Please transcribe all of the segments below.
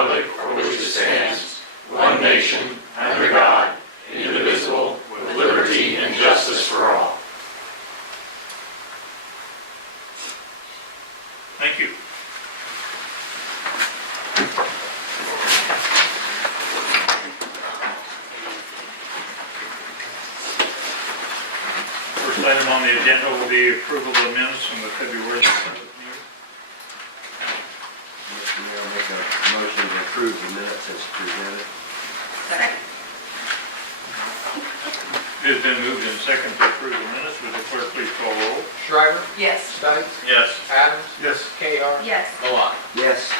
republic for which it stands, one nation, under God, indivisible, with liberty and justice for all. Thank you. First item on the agenda will be approval of minutes from the February 7th meeting. Mr. Mayor, I'll make a motion to approve the minutes as presented. Second. It has been moved and seconded to approve the minutes. Would the clerk please call roll? Shriver? Yes. Stites? Yes. Adams? Yes. KR? Yes. Malott? Yes.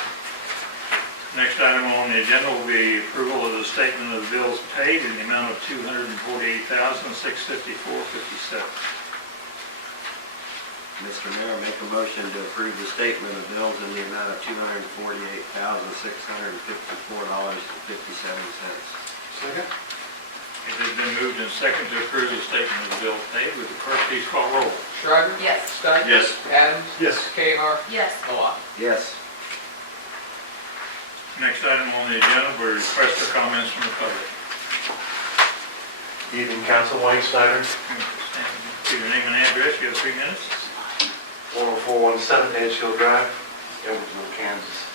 Next item on the agenda will be approval of the statement of bills paid in the amount of $248,654.57. Mr. Mayor, I'll make a motion to approve the statement of bills in the amount of $248,654.57. Second. It has been moved and seconded to approve the statement of the bills paid. Would the clerk please call roll? Shriver? Yes. Stites? Yes. Adams? Yes. KR? Yes. Malott? Yes. Next item on the agenda will be requests or comments from the public. Evening, Council. Wayne Snyder, Give your name and address. You have 3 minutes. 10417 Edgehill Drive, Edwardsville, Kansas.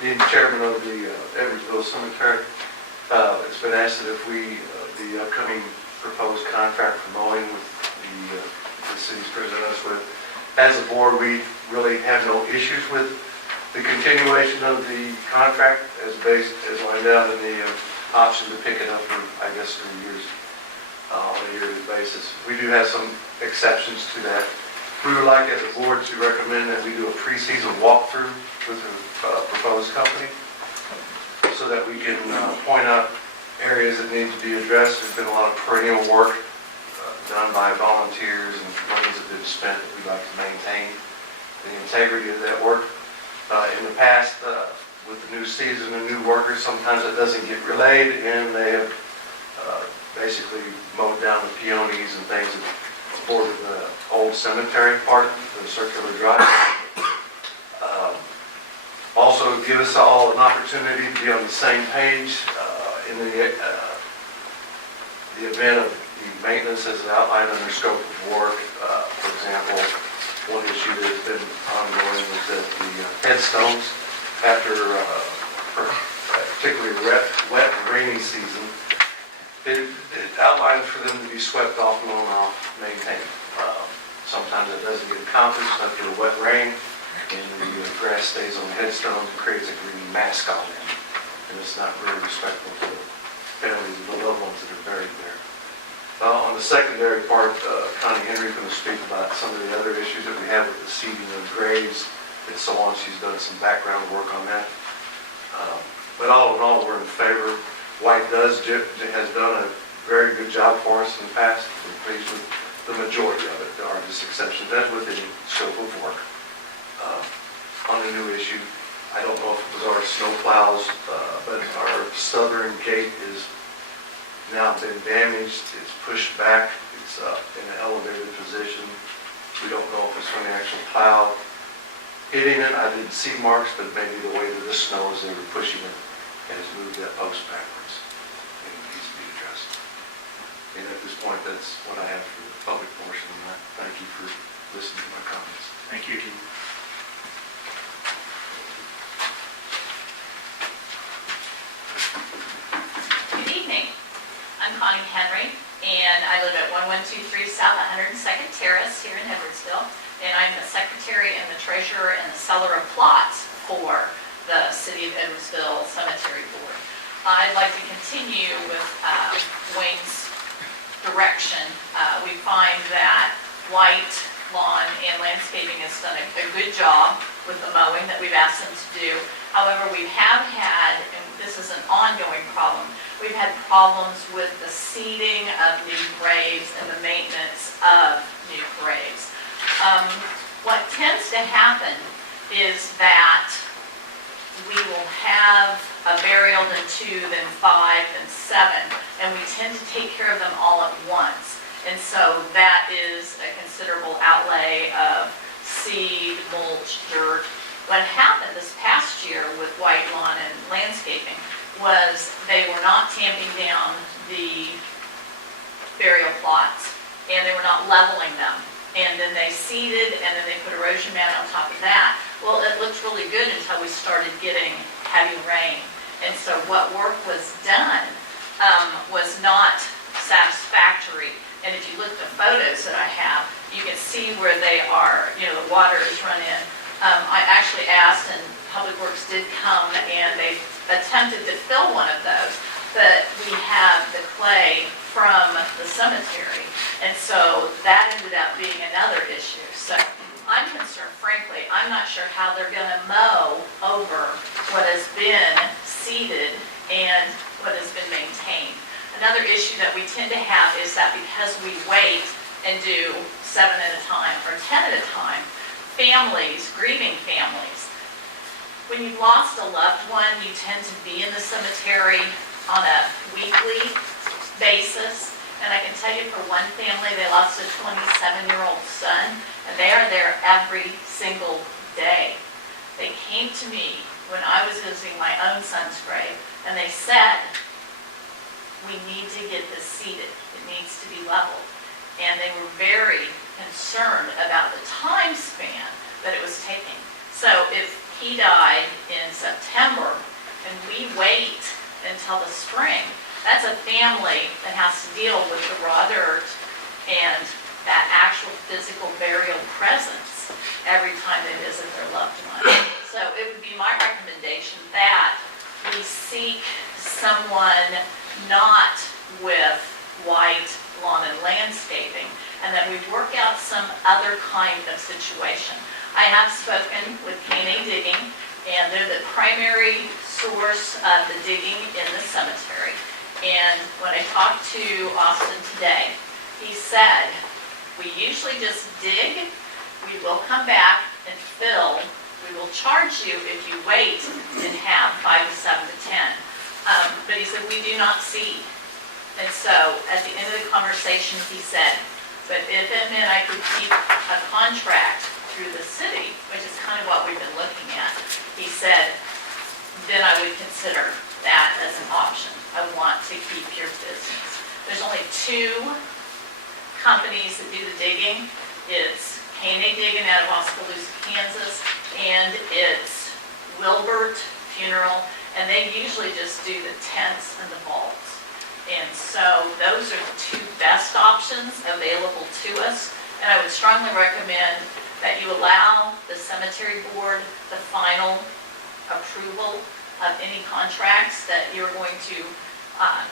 Being chairman of the Edwardsville Cemetery, it's been asked that if we, the upcoming proposed contract for mowing with the city's presented us with, as a board, we really have no issues with the continuation of the contract as lined out in the option to pick it up for, I guess, 3 years on a yearly basis. We do have some exceptions to that. We would like as a board to recommend that we do a pre-season walkthrough with the proposed company so that we can point out areas that need to be addressed. There's been a lot of perennial work done by volunteers and monies that have been spent that we'd like to maintain the integrity of that work. In the past, with the new season and new workers, sometimes it doesn't get relayed, and they have basically mowed down the peonies and things that bordered the old cemetery part, the circular drive. Also, give us all an opportunity to be on the same page in the event of the maintenance as outlined under scope of work. For example, one issue that has been ongoing was that the headstones, after particularly wet and rainy season, it outlines for them to be swept off, blown off, maintained. Sometimes it doesn't get accomplished after a wet rain, and the grass stays on the headstones and creates a green mask on them. And it's not very respectful to the families of the loved ones that are buried there. On the secondary part, Connie Henry's going to speak about some of the other issues that we have with the seeding of graves and so on. She's done some background work on that. But all in all, we're in favor. White has done a very good job for us in the past. We're pleased with the majority of it. There are just exceptions as with any scope of work. On a new issue, I don't know if it was our snow plows, but our southern gate is now been damaged. It's pushed back. It's in an elevated position. We don't know if it's from the actual plow hitting it. I didn't see marks, but maybe the way that the snow as they were pushing it has moved that post backwards. And it needs to be addressed. And at this point, that's what I have for the public portion. And I thank you for listening to my comments. Thank you. Good evening. I'm Connie Henry, and I live at 1123 South 102nd Terrace here in Edwardsville, and I'm the secretary and the treasurer and the seller of plots for the City of Edwardsville Cemetery Board. I'd like to continue with Wayne's direction. We find that White Lawn and Landscaping has done a good job with the mowing that we've asked them to do. However, we have had, and this is an ongoing problem, we've had problems with the seeding of new graves and the maintenance of new graves. What tends to happen is that we will have a burial, then 2, then 5, then 7, and we tend to take care of them all at once. And so that is a considerable outlay of seed, mulch, dirt. What happened this past year with White Lawn and Landscaping was they were not tamping down the burial plots, and they were not leveling them. And then they seeded, and then they put erosion mat on top of that. Well, it looked really good until we started getting heavy rain. And so what work was done was not satisfactory. And if you look at the photos that I have, you can see where they are, the water is run in. I actually asked, and Public Works did come, and they attempted to fill one of those, but we have the clay from the cemetery, and so that ended up being another issue. So I'm concerned, frankly, I'm not sure how they're gonna mow over what has been seeded and what has been maintained. Another issue that we tend to have is that because we wait and do 7 at a time or 10 at a time, families, grieving families, when you've lost a loved one, you tend to be in the cemetery on a weekly basis. And I can tell you for one family, they lost a 27-year-old son, and they are there every single day. They came to me when I was visiting my own son's grave, and they said, we need to get this seeded. It needs to be leveled. And they were very concerned about the time span that it was taking. So if he died in September and we wait until the spring, that's a family that has to deal with the raw dirt and that actual physical burial presence every time they visit their loved one. So it would be my recommendation that we seek someone not with white lawn and landscaping, and that we work out some other kind of situation. I have spoken with K&A Digging, and they're the primary source of the digging in the cemetery. And when I talked to Austin today, he said, we usually just dig, we will come back and fill, we will charge you if you wait and have 5 to 7 to 10. But he said, we do not seed. And so at the end of the conversation, he said, but if it meant I could keep a contract through the city, which is kind of what we've been looking at, he said, then I would consider that as an option. I want to keep your business. There's only 2 companies that do the digging. It's K&A Digging out of Oskaloosa, Kansas, and it's Wilbert Funeral, and they usually just do the tents and the vaults. And so those are the 2 best options available to us. And I would strongly recommend that you allow the cemetery board the final approval of any contracts that you're going to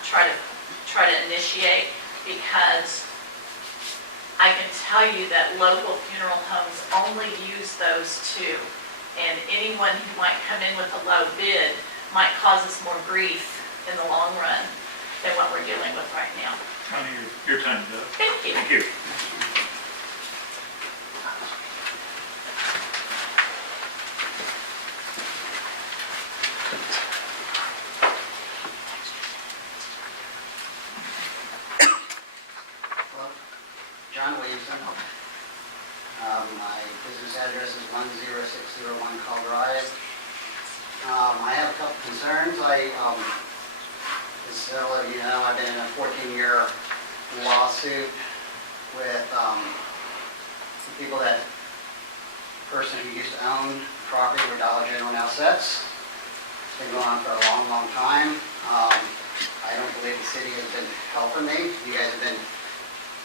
try to initiate, because I can tell you that local funeral homes only use those 2. And anyone who might come in with a low bid might cause us more grief in the long run than what we're dealing with right now. Connie, your time's up. Thank you. Thank you. Hello, John Williamson. My business address is 10601 Call Drive. I have a couple concerns. As several of you know, I've been in a 14-year lawsuit with the people person who used to own property where Dollar General now sits. It's been going on for a long, long time. I don't believe the city has been helping me. You guys have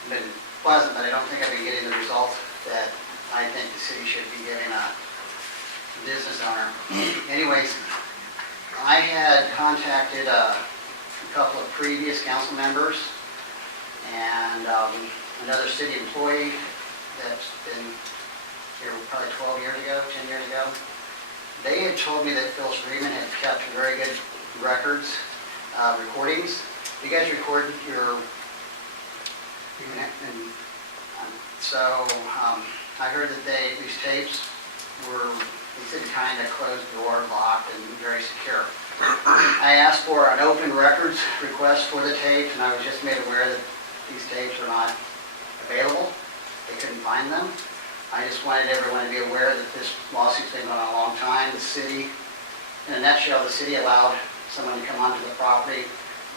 been pleasant, but I don't think I've been getting the results that I think the city should be giving a business owner. Anyways, I had contacted a couple of previous council members and another city employee that's been here probably 12 years ago, 10 years ago. They had told me that Phil Freeman had kept very good records, recordings. You guys record your, so I heard that these tapes were, they said, kind of closed door, locked, and very secure. I asked for an open records request for the tapes, and I was just made aware that these tapes were not available. They couldn't find them. I just wanted everyone to be aware that this lawsuit's been going on a long time. The city, in a nutshell, the city allowed someone to come onto the property,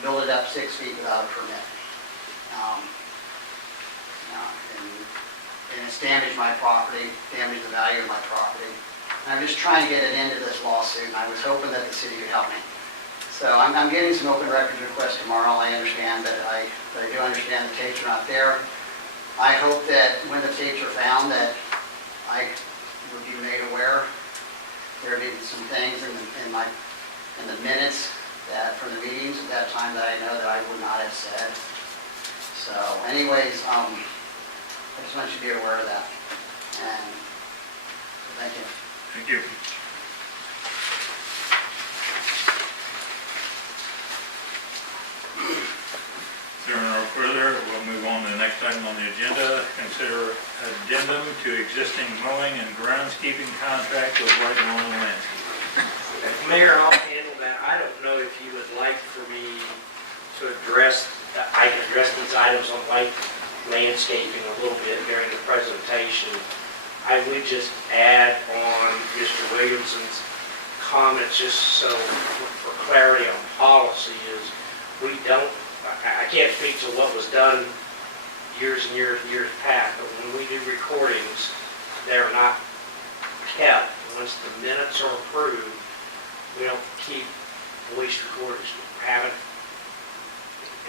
build it up 6 feet without a permit. And it's damaged my property, damaged the value of my property. And I'm just trying to get an end to this lawsuit, and I was hoping that the city could help me. So I'm getting some open records requests tomorrow. I understand that I do understand the tapes are not there. I hope that when the tapes are found that I would be made aware. There would be some things in the minutes that from the meetings at that time that I know that I would not have said. So anyways, I just want you to be aware of that. And thank you. Thank you. If there are no further, we'll move on to the next item on the agenda. Consider addendum to existing mowing and groundskeeping contract with White and Rolling Landscape. Mayor, I'll handle that. I don't know if you would like for me to address, I can address these items on White Landscaping a little bit during the presentation. I would just add on Mr. Williamson's comments, just so for clarity on policy, is we don't, I can't speak to what was done years and years and years past, but when we do recordings, they're not kept. Once the minutes are approved, we don't keep voice recordings. We haven't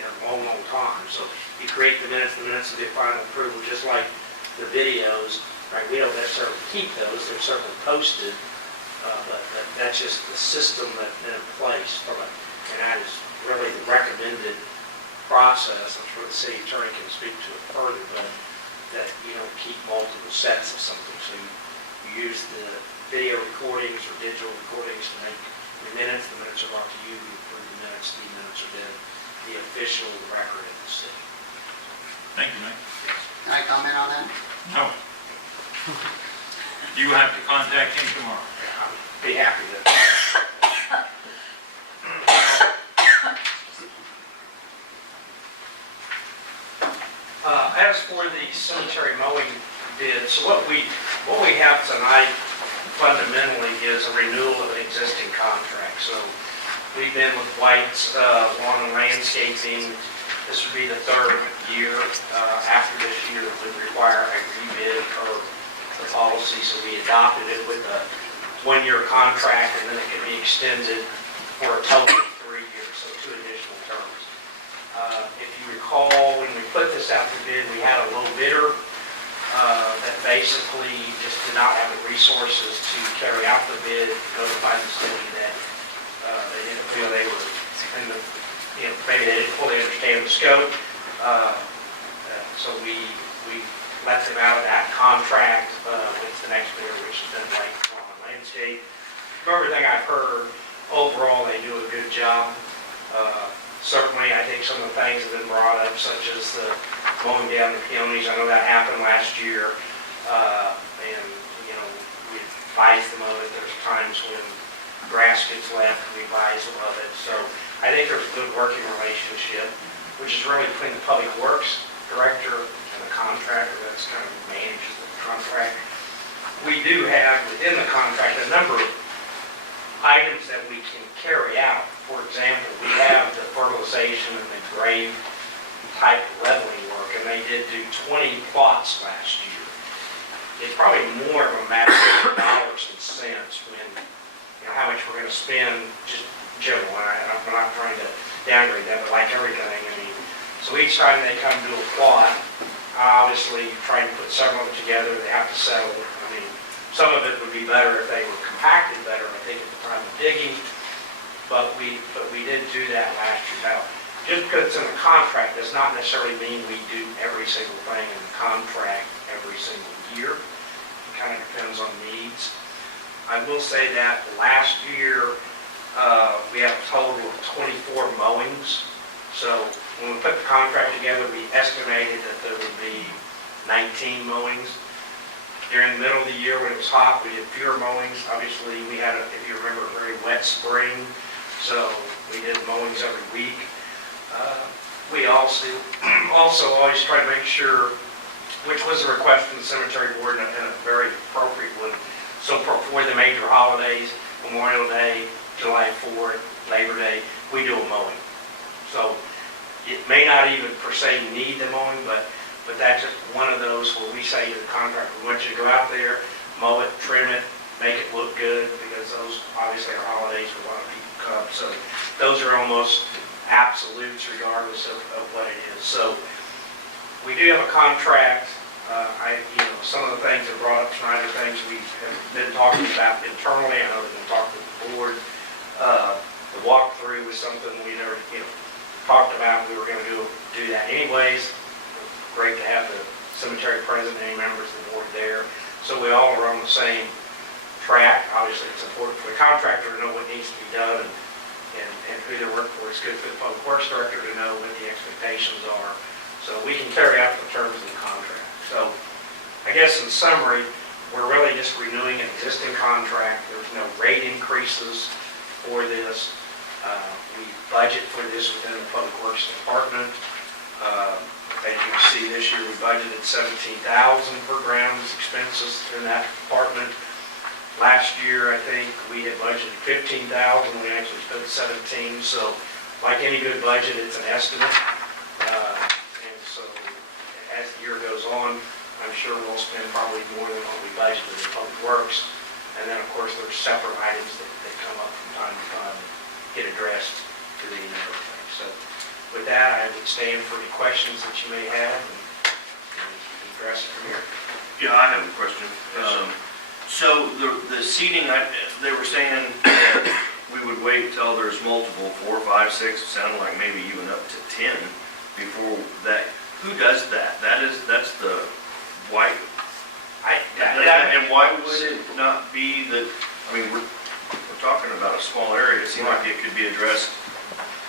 in a long, long time. So you create the minutes will be a final approval, just like the videos. Right? We don't necessarily keep those. They're certainly posted, but that's just the system that's been in place from it. And that is really the recommended process. I'm sure the city attorney can speak to it further, but that you don't keep multiple sets of something. So you use the video recordings or digital recordings to make the minutes. The minutes are brought to you. You approve the minutes are then the official record of the city. Thank you, Mike. Can I comment on that? No. You have to contact him tomorrow. I'll be happy to. As for the cemetery mowing bid, so what we have tonight fundamentally is a renewal of an existing contract. So we've been with White's Lawn and Landscaping. This would be the third year. After this year, it would require a rebid of the policy. So we adopted it with a one-year contract, and then it could be extended for a total of 3 years, so 2 additional terms. If you recall, when we put this out to bid, we had a low bidder that basically just did not have the resources to carry out the bid, notify the city that they didn't feel they were in the, maybe they didn't fully understand the scope. So we let them out of that contract with the next bidder, which has been White Lawn and Landscape. From everything I've heard, overall they do a good job. Certainly, I think some of the things have been brought up, such as the mowing down the peonies. I know that happened last year, and we advise them of it. There's times when grass gets left, we advise them of it. So I think there's a good working relationship, which is really between the public works director and the contractor that's kind of manages the contract. We do have within the contract a number of items that we can carry out. For example, we have the fertilization and the grave type leveling work, and they did do 20 plots last year. It's probably more of a matter of dollars and cents when, how much we're going to spend, just general. I'm not trying to downgrade that, but like everything, so each time they come to a plot, obviously trying to put several of them together, they have to settle. Some of it would be better if they were compacted better, I think, at the time of digging. But we did do that last year. Now, just because it's in the contract does not necessarily mean we do every single thing in the contract every single year. It kind of depends on needs. I will say that last year we have a total of 24 mowings. So when we put the contract together, we estimated that there would be 19 mowings. During the middle of the year when it was hot, we did fewer mowings. Obviously, we had, if you remember, a very wet spring. So we did mowings every week. We also always try to make sure, which was a request from the cemetery board and a very appropriate one. So for the major holidays, Memorial Day, July 4th, Labor Day, we do a mowing. So it may not even per se need the mowing, but that's just one of those where we say to the contractor, we want you to go out there, mow it, trim it, make it look good, because those obviously are holidays where a lot of people come. So those are almost absolutes regardless of what it is. So we do have a contract. Some of the things that brought up tonight are things we have been talking about internally. I know we've been talking to the board. The walkthrough was something we never, talked about. We were going to do that anyways. Great to have the cemetery president, any members of the board there. So we all are on the same track. Obviously, it's important for the contractor to know what needs to be done and who they're working for. It's good for the public works director to know what the expectations are, so we can carry out the terms of the contract. So I guess in summary, we're really just renewing an existing contract. There's no rate increases for this. We budget for this within the public works department. As you can see, this year we budgeted $17,000 for grounds expenses in that department. Last year, I think we had budgeted $15,000. We actually spent $17,000. So, like any good budget, it's an estimate. And so, as the year goes on, I'm sure we'll spend probably more than what we budgeted in public works. And then, of course, there's separate items that come up from time to time and get addressed to the end of everything. So, with that, I would stand for any questions that you may have and address it from here. Yeah, I have a question. Yes, sir. So the seating, they were saying that we would wait till there's multiple, 4, 5, 6, sounded like maybe even up to 10 before that. Who does that? That's the white. And why would it not be that, I mean, we're talking about a small area. It seemed like it could be addressed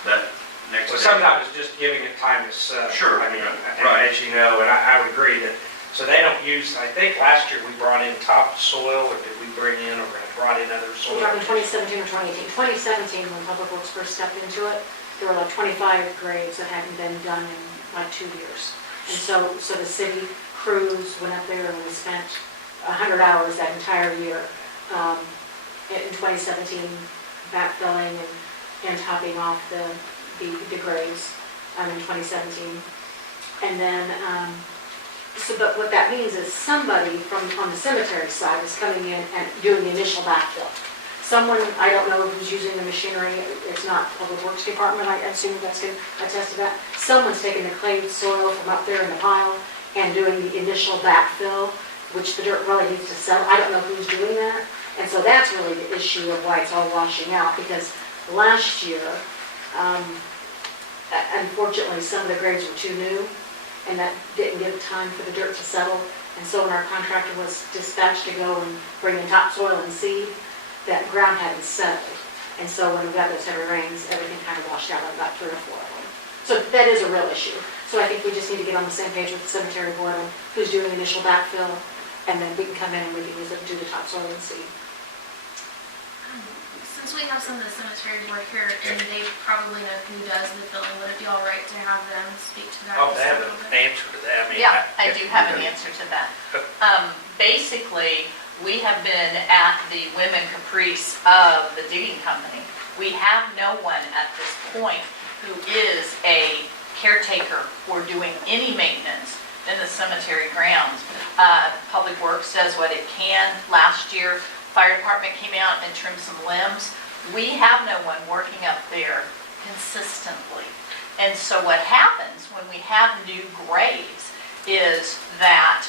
that next Well, day. sometimes it's just giving it time to settle. Sure, I mean, right. as you know, and I would agree that, so they don't use, I think last year we brought in topsoil, or did we bring in, or brought in other soil? We're talking 2017 or 2018. 2017, when Public Works first stepped into it, there were like 25 grades that hadn't been done in like 2 years. And so the city crews went up there and we spent 100 hours that entire year in 2017 backfilling and topping off the grades in 2017. And then, but what that means is somebody on the cemetery side is coming in and doing the initial backfill. Someone, I don't know who's using the machinery, it's not Public Works Department, I assume that's going to attest to that. Someone's taking the clay soil from up there in the pile and doing the initial backfill, which the dirt really needs to settle. I don't know who's doing that. And so that's really the issue of why it's all washing out, because last year, unfortunately, some of the grades were too new, and that didn't give time for the dirt to settle. And so when our contractor was dispatched to go and bring in topsoil and seed, that ground hadn't settled. And so when we got those heavy rains, everything kind of washed out, about 3 or 4 of them. So that is a real issue. So I think we just need to get on the same page with the cemetery board on who's doing the initial backfill, and then we can come in and we can use it to do the topsoil and seed. Since we have some of the cemetery board here, and they probably know who does the filling, would it be all right to have them speak to that? Oh, just they have a an little bit? answer to that. I mean, Yeah, I do have an answer to that. Basically, we have been at the whim and caprice of the digging company. We have no one at this point who is a caretaker for doing any maintenance in the cemetery grounds. Public Works does what it can. Last year, fire department came out and trimmed some limbs. We have no one working up there consistently. And so what happens when we have new graves is that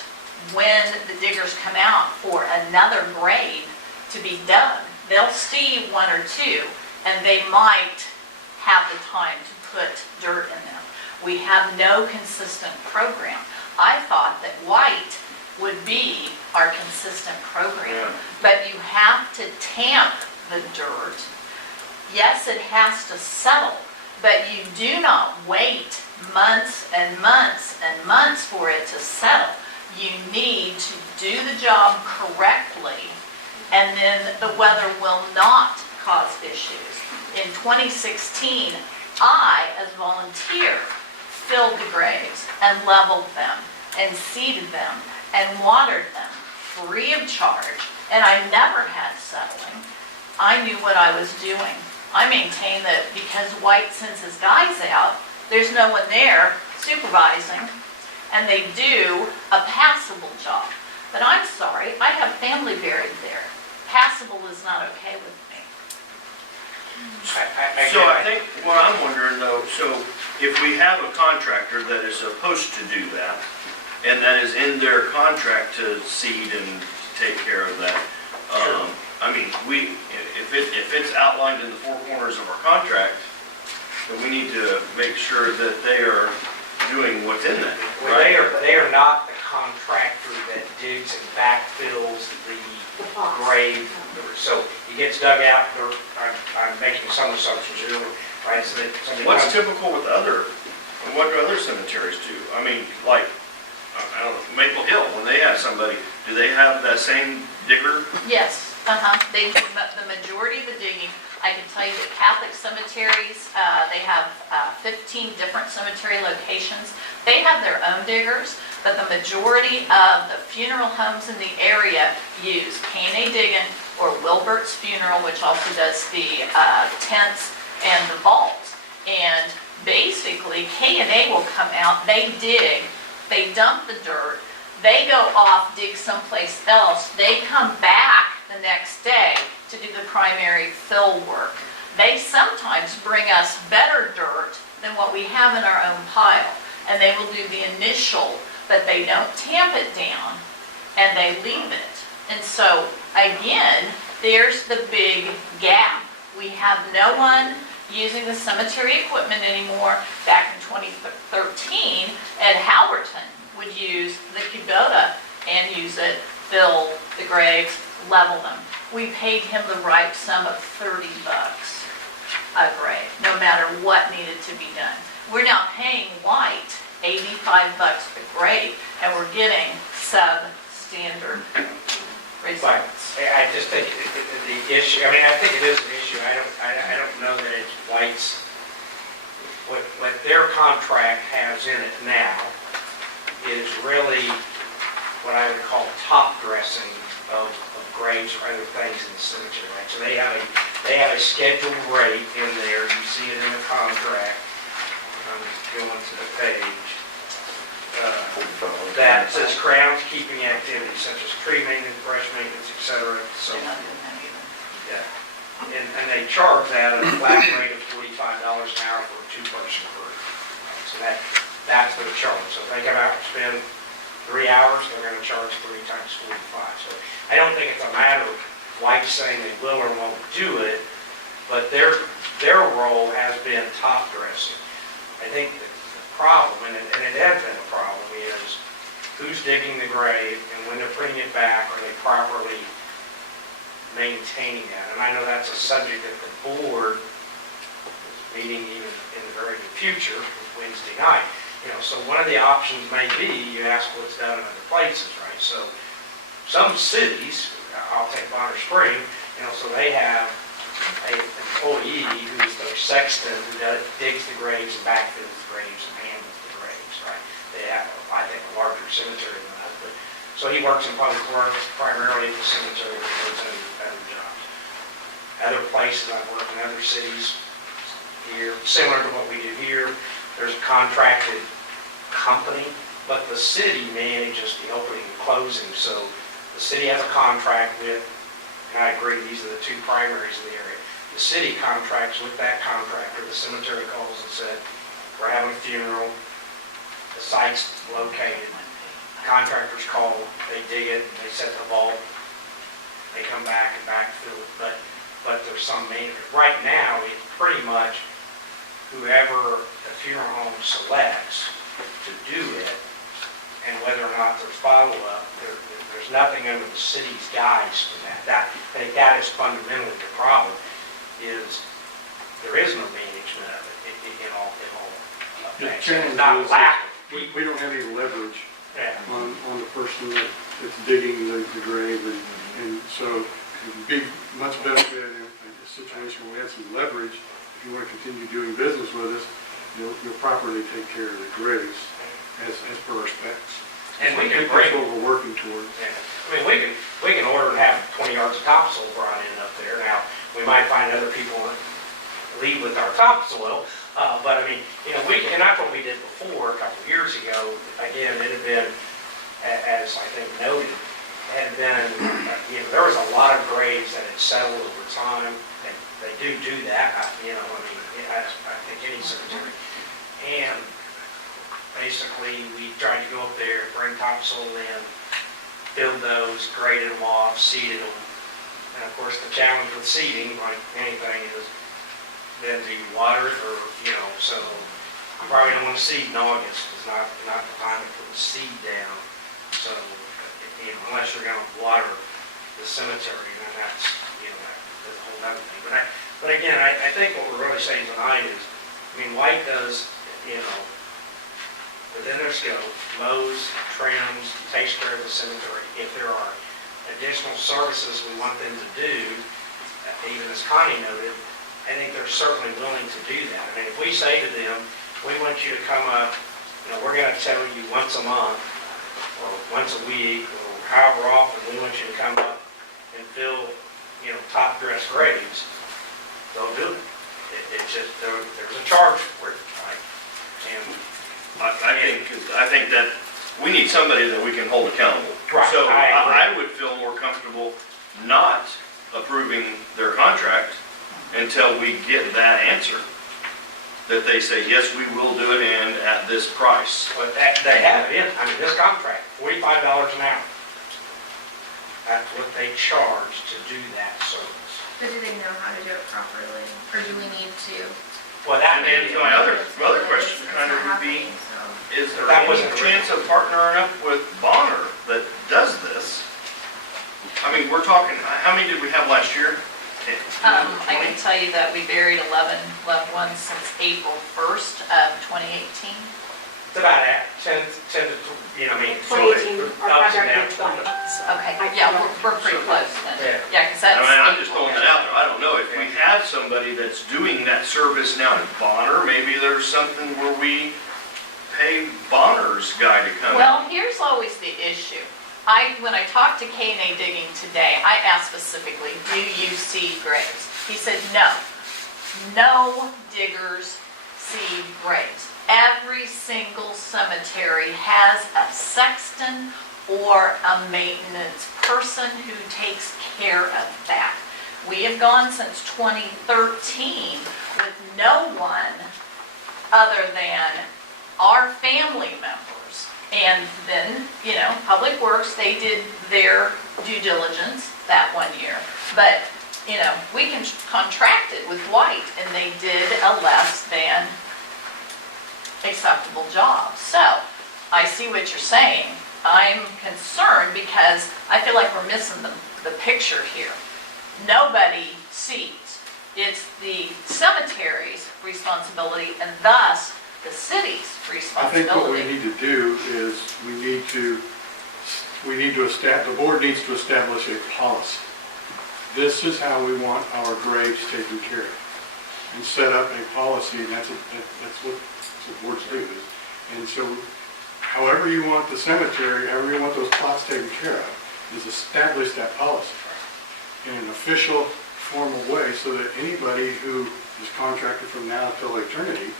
when the diggers come out for another grave to be dug, they'll see 1 or 2, and they might have the time to put dirt in them. We have no consistent program. I thought that white would be our consistent program, but you have to tamp the dirt. Yes, it has to settle, but you do not wait months and months and months for it to settle. You need to do the job correctly, and then the weather will not cause issues. In 2016, I, as volunteer, filled the graves and leveled them and seeded them and watered them free of charge, and I never had settling. I knew what I was doing. I maintain that because White sends his guys out, there's no one there supervising, and they do a passable job. But I'm sorry, I have family buried there. Passable is not okay with me. So I think what I'm wondering though, so if we have a contractor that is supposed to do that, and that is in their contract to seed and take care of that, I mean, if it's outlined in the four corners of our contract, then we need to make sure that they are doing what's in that, Well, right? they are not the contractor that digs and backfills the The plots. grave. So it gets dug out, I'm making some assumptions here, right? So that somebody What's comes- typical with what do other cemeteries do? I mean, like, I don't know, Maple Hill, when they have somebody, do they have that same digger? Yes, they do the majority of the digging. I can tell you that Catholic cemeteries, they have 15 different cemetery locations. They have their own diggers, but the majority of the funeral homes in the area use K&A Diggin' or Wilbert's Funeral, which also does the tents and the vault. And basically, K&A will come out, they dig, they dump the dirt, they go off, dig someplace else, they come back the next day to do the primary fill work. They sometimes bring us better dirt than what we have in our own pile, and they will do the initial, but they don't tamp it down, and they leave it. And so, again, there's the big gap. We have no one using the cemetery equipment anymore. Back in 2013, Ed Howerton would use the Kubota and use it, fill the graves, level them. We paid him the right sum of $30 a grave, no matter what needed to be done. We're now paying White $85 a grave, and we're getting substandard But results. I just think the issue, I mean, I think it is an issue. I don't know that it's White's, what their contract has in it now is really what I would call top dressing of graves or other things in the cemetery, right? So they have a scheduled rate in there. You see it in the contract. I'm going to the page. That says groundskeeping activities such as tree maintenance, brush maintenance, etc. So, They're not doing that either. yeah. And they charge that at a flat rate of $45 an hour for a two-person crew. So that's their charge. So if they come out and spend 3 hours, they're going to charge 3 times 45. So I don't think it's a matter of White saying they will or won't do it, but their role has been top dressing. I think the problem, and it has been a problem, is who's digging the grave, and when they're putting it back, are they properly maintaining that? And I know that's a subject that the board is meeting even in the very near future, Wednesday night. So one of the options may be you ask what's done in other places, right? So some cities, I'll take Bonner Spring, so they have an employee who's their sexton who digs the graves and backfills the graves and handles the graves, right? They have, I think, a larger cemetery than that. But, so he works in public works primarily at the cemetery and goes into other jobs. Other places, I've worked in other cities here, similar to what we do here. There's a contracted company, but the city manages the opening and closing. So the city has a contract with, and I agree, these are the two primaries in the area. The city contracts with that contractor. The cemetery calls and said, we're having a funeral, the site's located. Contractors call, they dig it, they set the vault, they come back and backfill it, but there's some maintenance. Right now, it's pretty much whoever the funeral home selects to do it, and whether or not there's follow-up, there's nothing under the city's guise for that. I think that is fundamentally the problem, is there is no management of it in all The things. challenge It's not is lack of We people. don't have any leverage Yeah. on the person that's digging the grave, and so it would be much better in a situation where we have some leverage. If you want to continue doing business with us, you'll properly take care of the graves as per our specs. And we I can think that's bring, what we're working toward. yeah. I mean, we can order and have 20 yards of topsoil brought in up there. Now, We might find other people that lead with our topsoil, but I mean, you know, and that's what we did before, a couple of years ago. Again, it had been, as I think noted, had been, you know, there was a lot of graves that had settled over time. They do that, you know, I mean, I think any cemetery. And basically, we tried to go up there, bring topsoil in, build those, graded them off, seeded them. And of course, the challenge with seeding, like anything, is then do you water it or, you know, so you probably don't want to seed in August. It's not the time to put the seed down. So, you know, unless you're going to water the cemetery, then that's, you know, that's a whole other thing. But again, I think what we're really saying tonight is, I mean, White does, you know, within their scope, mows, trims, takes care of the cemetery. If there are additional services we want them to do, even as Connie noted, I think they're certainly willing to do that. I mean, if we say to them, we want you to come up, you know, we're going to tell you once a month, or once a week, or however often, we want you to come up and fill, you know, top dress graves, they'll do it. It's just, there's a charge for it, right? And I think that we need somebody that we can hold accountable. Right, So I agree. I would feel more comfortable not approving their contract until we get that answer. That they say, yes, we will do it and at this price. But they have it in, I mean, this contract, $45 an hour. That's what they charge to do that service. But do they know how to do it properly, or do we need to? Well, that may be, My other question kind of would be, is there That any wasn't chance of partnering up with Bonner that does this? I mean, we're talking, how many did we have last year? I can tell you that we buried 11 loved ones since April 1st of 2018. it's about that, 10 to, you know, I mean. 2018, our ups and project downs. did 20. Okay, yeah, we're pretty close then. Yeah, because that's. I mean, I'm just throwing that out there. I don't know. If we have somebody that's doing that service now at Bonner, maybe there's something where we pay Bonner's guy to come. Well, here's always the issue. When I talked to K&A Digging today, I asked specifically, do you seed graves? He said, no diggers seed graves. Every single cemetery has a sexton or a maintenance person who takes care of that. We have gone since 2013 with no one other than our family members. And then, you know, Public Works, they did their due diligence that one year. But, you know, we contracted with White and they did a less than acceptable job. So, I see what you're saying. I'm concerned because I feel like we're missing the picture here. Nobody sees. It's the cemetery's responsibility and thus the city's I responsibility. think what we need to do is we need to establish, the board needs to establish a policy. This is how we want our graves taken care of. And set up a policy, and that's what boards do. And so however you want the cemetery, however you want those plots taken care of, is establish that policy in an official, formal way so that anybody who is contracted from now until eternity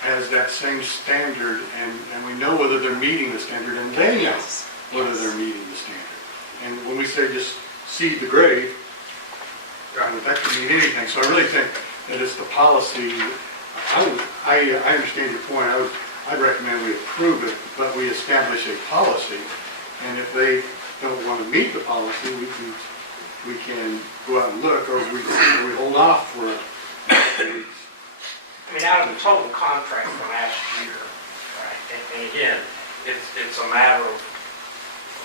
has that same standard, and we know whether they're meeting the standard, and they know whether they're meeting the standard. And when we say just seed the grave, that could mean anything. So I really think that it's the policy. I understand your point. I'd recommend we approve it, but we establish a policy. And if they don't want to meet the policy, we can go out and look, or we hold off for a couple weeks. I mean, out of the total contract from last year, right, and again, it's a matter of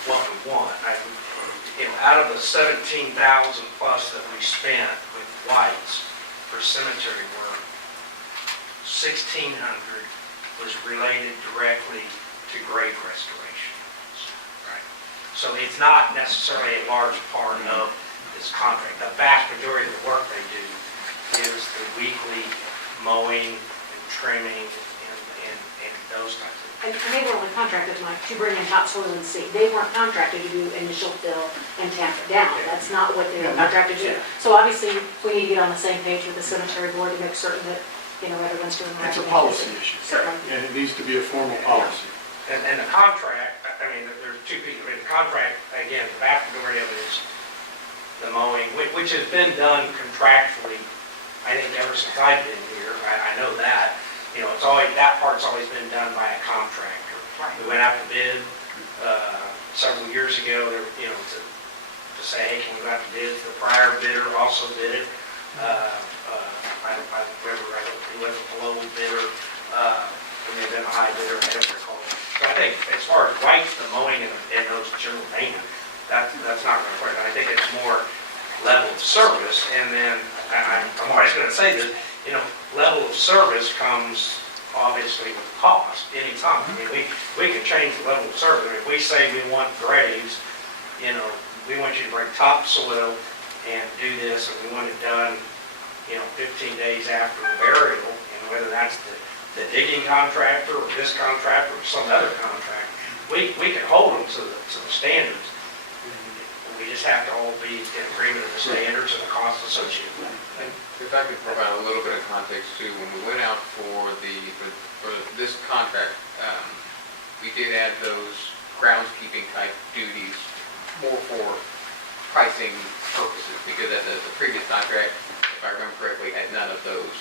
what we want. You know, out of the 17,000 plus that we spent with White's for cemetery work, 1,600 was related directly to grave restoration. Right. So it's not necessarily a large part of this contract. The vast majority of the work they do is the weekly mowing and trimming and and those types of And they were only contracted, Mike, to bring in topsoil and seed. They weren't contracted to do initial fill and tamp it down. That's not what they were contracted to do. So obviously, we need to get on the same page with the cemetery board to make certain that, everyone's doing the right It's a thing. policy issue. Certainly. And it needs to be a formal policy. And the contract, I mean, there's two pieces. I mean, the contract, again, the vast majority of it is the mowing, which has been done contractually, I think, ever since I've been here. I know that. It's always, that part's always been done by a contractor. We went out to bid several years ago, to say, hey, can we go out to bid? The prior bidder also did it. I remember, he wasn't the low bidder, he may have been a high bidder, I don't recall. So I think as far as White's, the mowing and those general maintenance, that's not going to work. I think it's more level of service, and then, I'm always going to say this, level of service comes obviously with cost anytime. I mean, we can change the level of service. If we say we want graves, we want you to bring topsoil and do this, and we want it done, 15 days after the burial, whether that's the digging contractor or this contractor or some other contractor, we can hold them to the standards. We just have to all be in agreement with the standards and the costs associated with it. If I could provide a little bit of context too, when we went out for this contract, we did add those groundskeeping type duties more for pricing purposes, because the previous contract, if I remember correctly, had none of those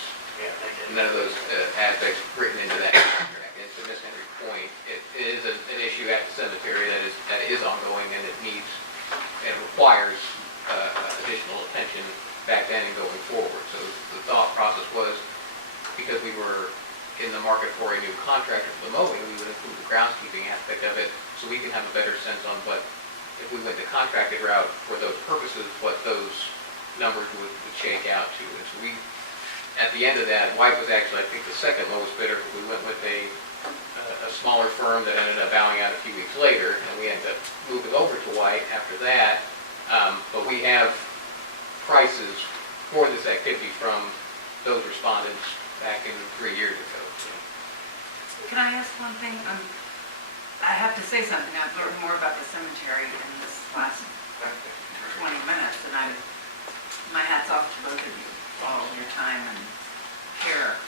aspects written into that contract. And to Ms. Henry's point, it is an issue at the cemetery that is ongoing, and it needs and requires additional attention back then and going forward. So the thought process was, because we were in the market for a new contractor for the mowing, we would include the groundskeeping aspect of it, so we can have a better sense on what, if we went the contracted route for those purposes, what those numbers would shake out to. And so we, at the end of that, White was actually, I think, the second lowest bidder. We went with a smaller firm that ended up bowing out a few weeks later, and we ended up moving over to White after that. But we have prices for this activity from those respondents back in 3 years ago. Can I ask one thing? I have to say something. I've learned more about the cemetery in this last 20 minutes, and my hat's off to both of you for all your time and care.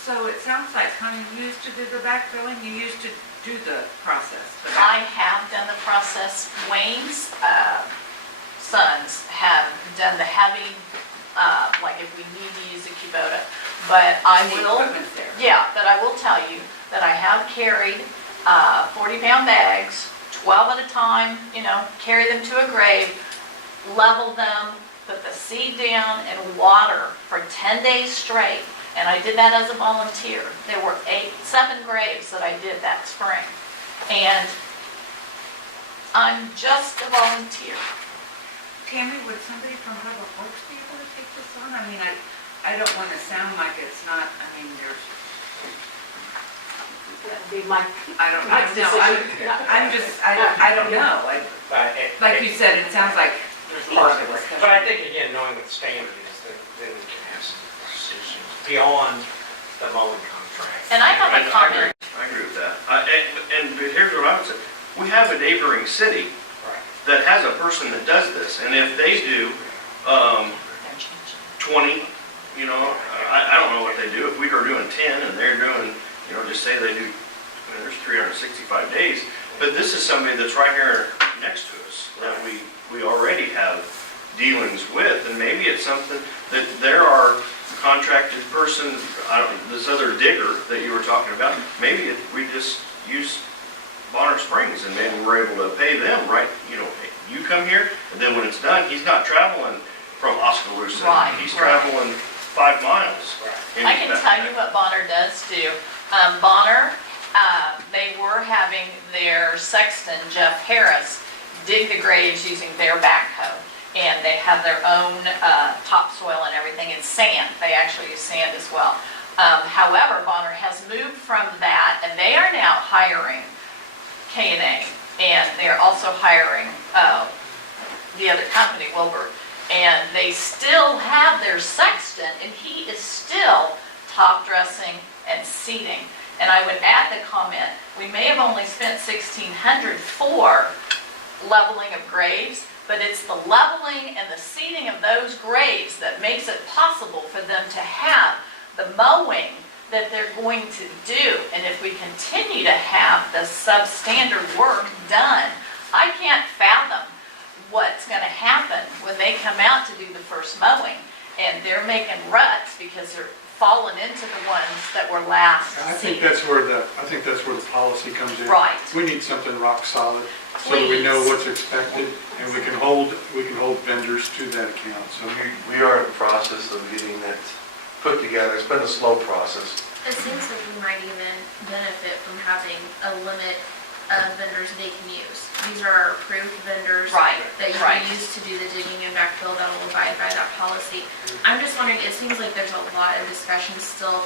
So it sounds like, you used to do the backfilling, you used to do the process. I have done the process. Wayne's sons have done the heavy, like if we need to use a Kubota. But I The will, equipment's there. yeah, but I will tell you that I have carried 40-pound bags, 12 at a time, carry them to a grave, level them, put the seed down and water for 10 days straight. And I did that as a volunteer. There were 7 graves that I did that spring. And I'm just a volunteer. Tammy, would somebody from Public Works be able to take this on? I mean, I don't want to sound like it's not, there's, That would be Mike's Mike's decision. I don't know. Like you said, it sounds like there's a lot of discussion. But I think, again, knowing what the standard is, then we can have some decisions beyond the mowing contract. And I have a comment. I agree with that. And here's what I would say. We have a neighboring city Right. that has a person that does this, and if they do 20, I don't know what they do. If we are doing 10 and they're doing, just say they do, there's 365 days, but this is somebody that's right here next to us that we already have dealings with, and maybe it's something that there are contracted person, this other digger that you were talking about, maybe we just use Bonner Springs and maybe we're able to pay them, right? You come here, and then when it's done, he's not traveling from Oskaloosa. Right, He's right. traveling 5 miles. I can tell you what Bonner does do. Bonner, they were having their sexton, Jeff Harris, dig the graves using their backhoe. And they have their own topsoil and everything, and sand. They actually use sand as well. However, Bonner has moved from that, and they are now hiring K&A, and they're also hiring the other company, Wilbur. And they still have their sexton, and he is still top dressing and seeding. And I would add the comment, we may have only spent $1,600 for leveling of graves, but it's the leveling and the seeding of those graves that makes it possible for them to have the mowing that they're going to do. And if we continue to have the substandard work done, I can't fathom what's going to happen when they come out to do the first mowing and they're making ruts because they're falling into the ones that were last I think seeded. that's where the policy comes in. Right. We need something rock solid, so that we know Please. what's expected, and we can hold vendors to that account, so. We are in the process of getting that put together. It's been a slow process. It seems like we might even benefit from having a limit of vendors they can use. These are our approved vendors Right, that you right. can use to do the digging and backfill that will abide by that policy. I'm just wondering, it seems like there's a lot of discussion still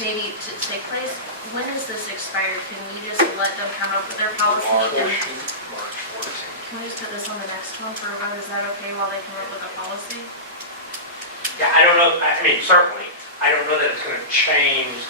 maybe to take place. When is this expired? Can we just let them come up with their policy? March And 14th. can we just put this on the next one for a vote? Is that okay while they come up with a policy? Yeah, I don't know, I mean, certainly, I don't know that it's gonna change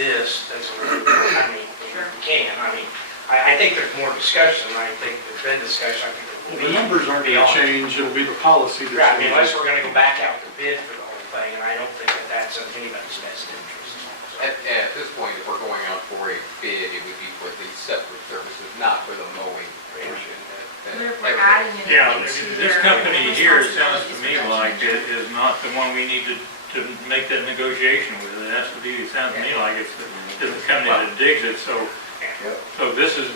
this, I mean, Sure. it can, I mean, I think there's more discussion, I think there's been discussion, I think there will The be. numbers aren't going to beyond. change, it'll be the policy that Right, I mean, unless changes. we're gonna go back out to bid for the whole thing, and I don't think that that's in anybody's best interest. At this point, if we're going out for a bid, it would be for the separate services, not for the mowing portion. But if we're adding Yeah, anything to this their company here, it sounds to me responsibilities for like that it is not the one we need to make that negotiation with. It has to be, it sounds to me like it's the company that digs it, so this is,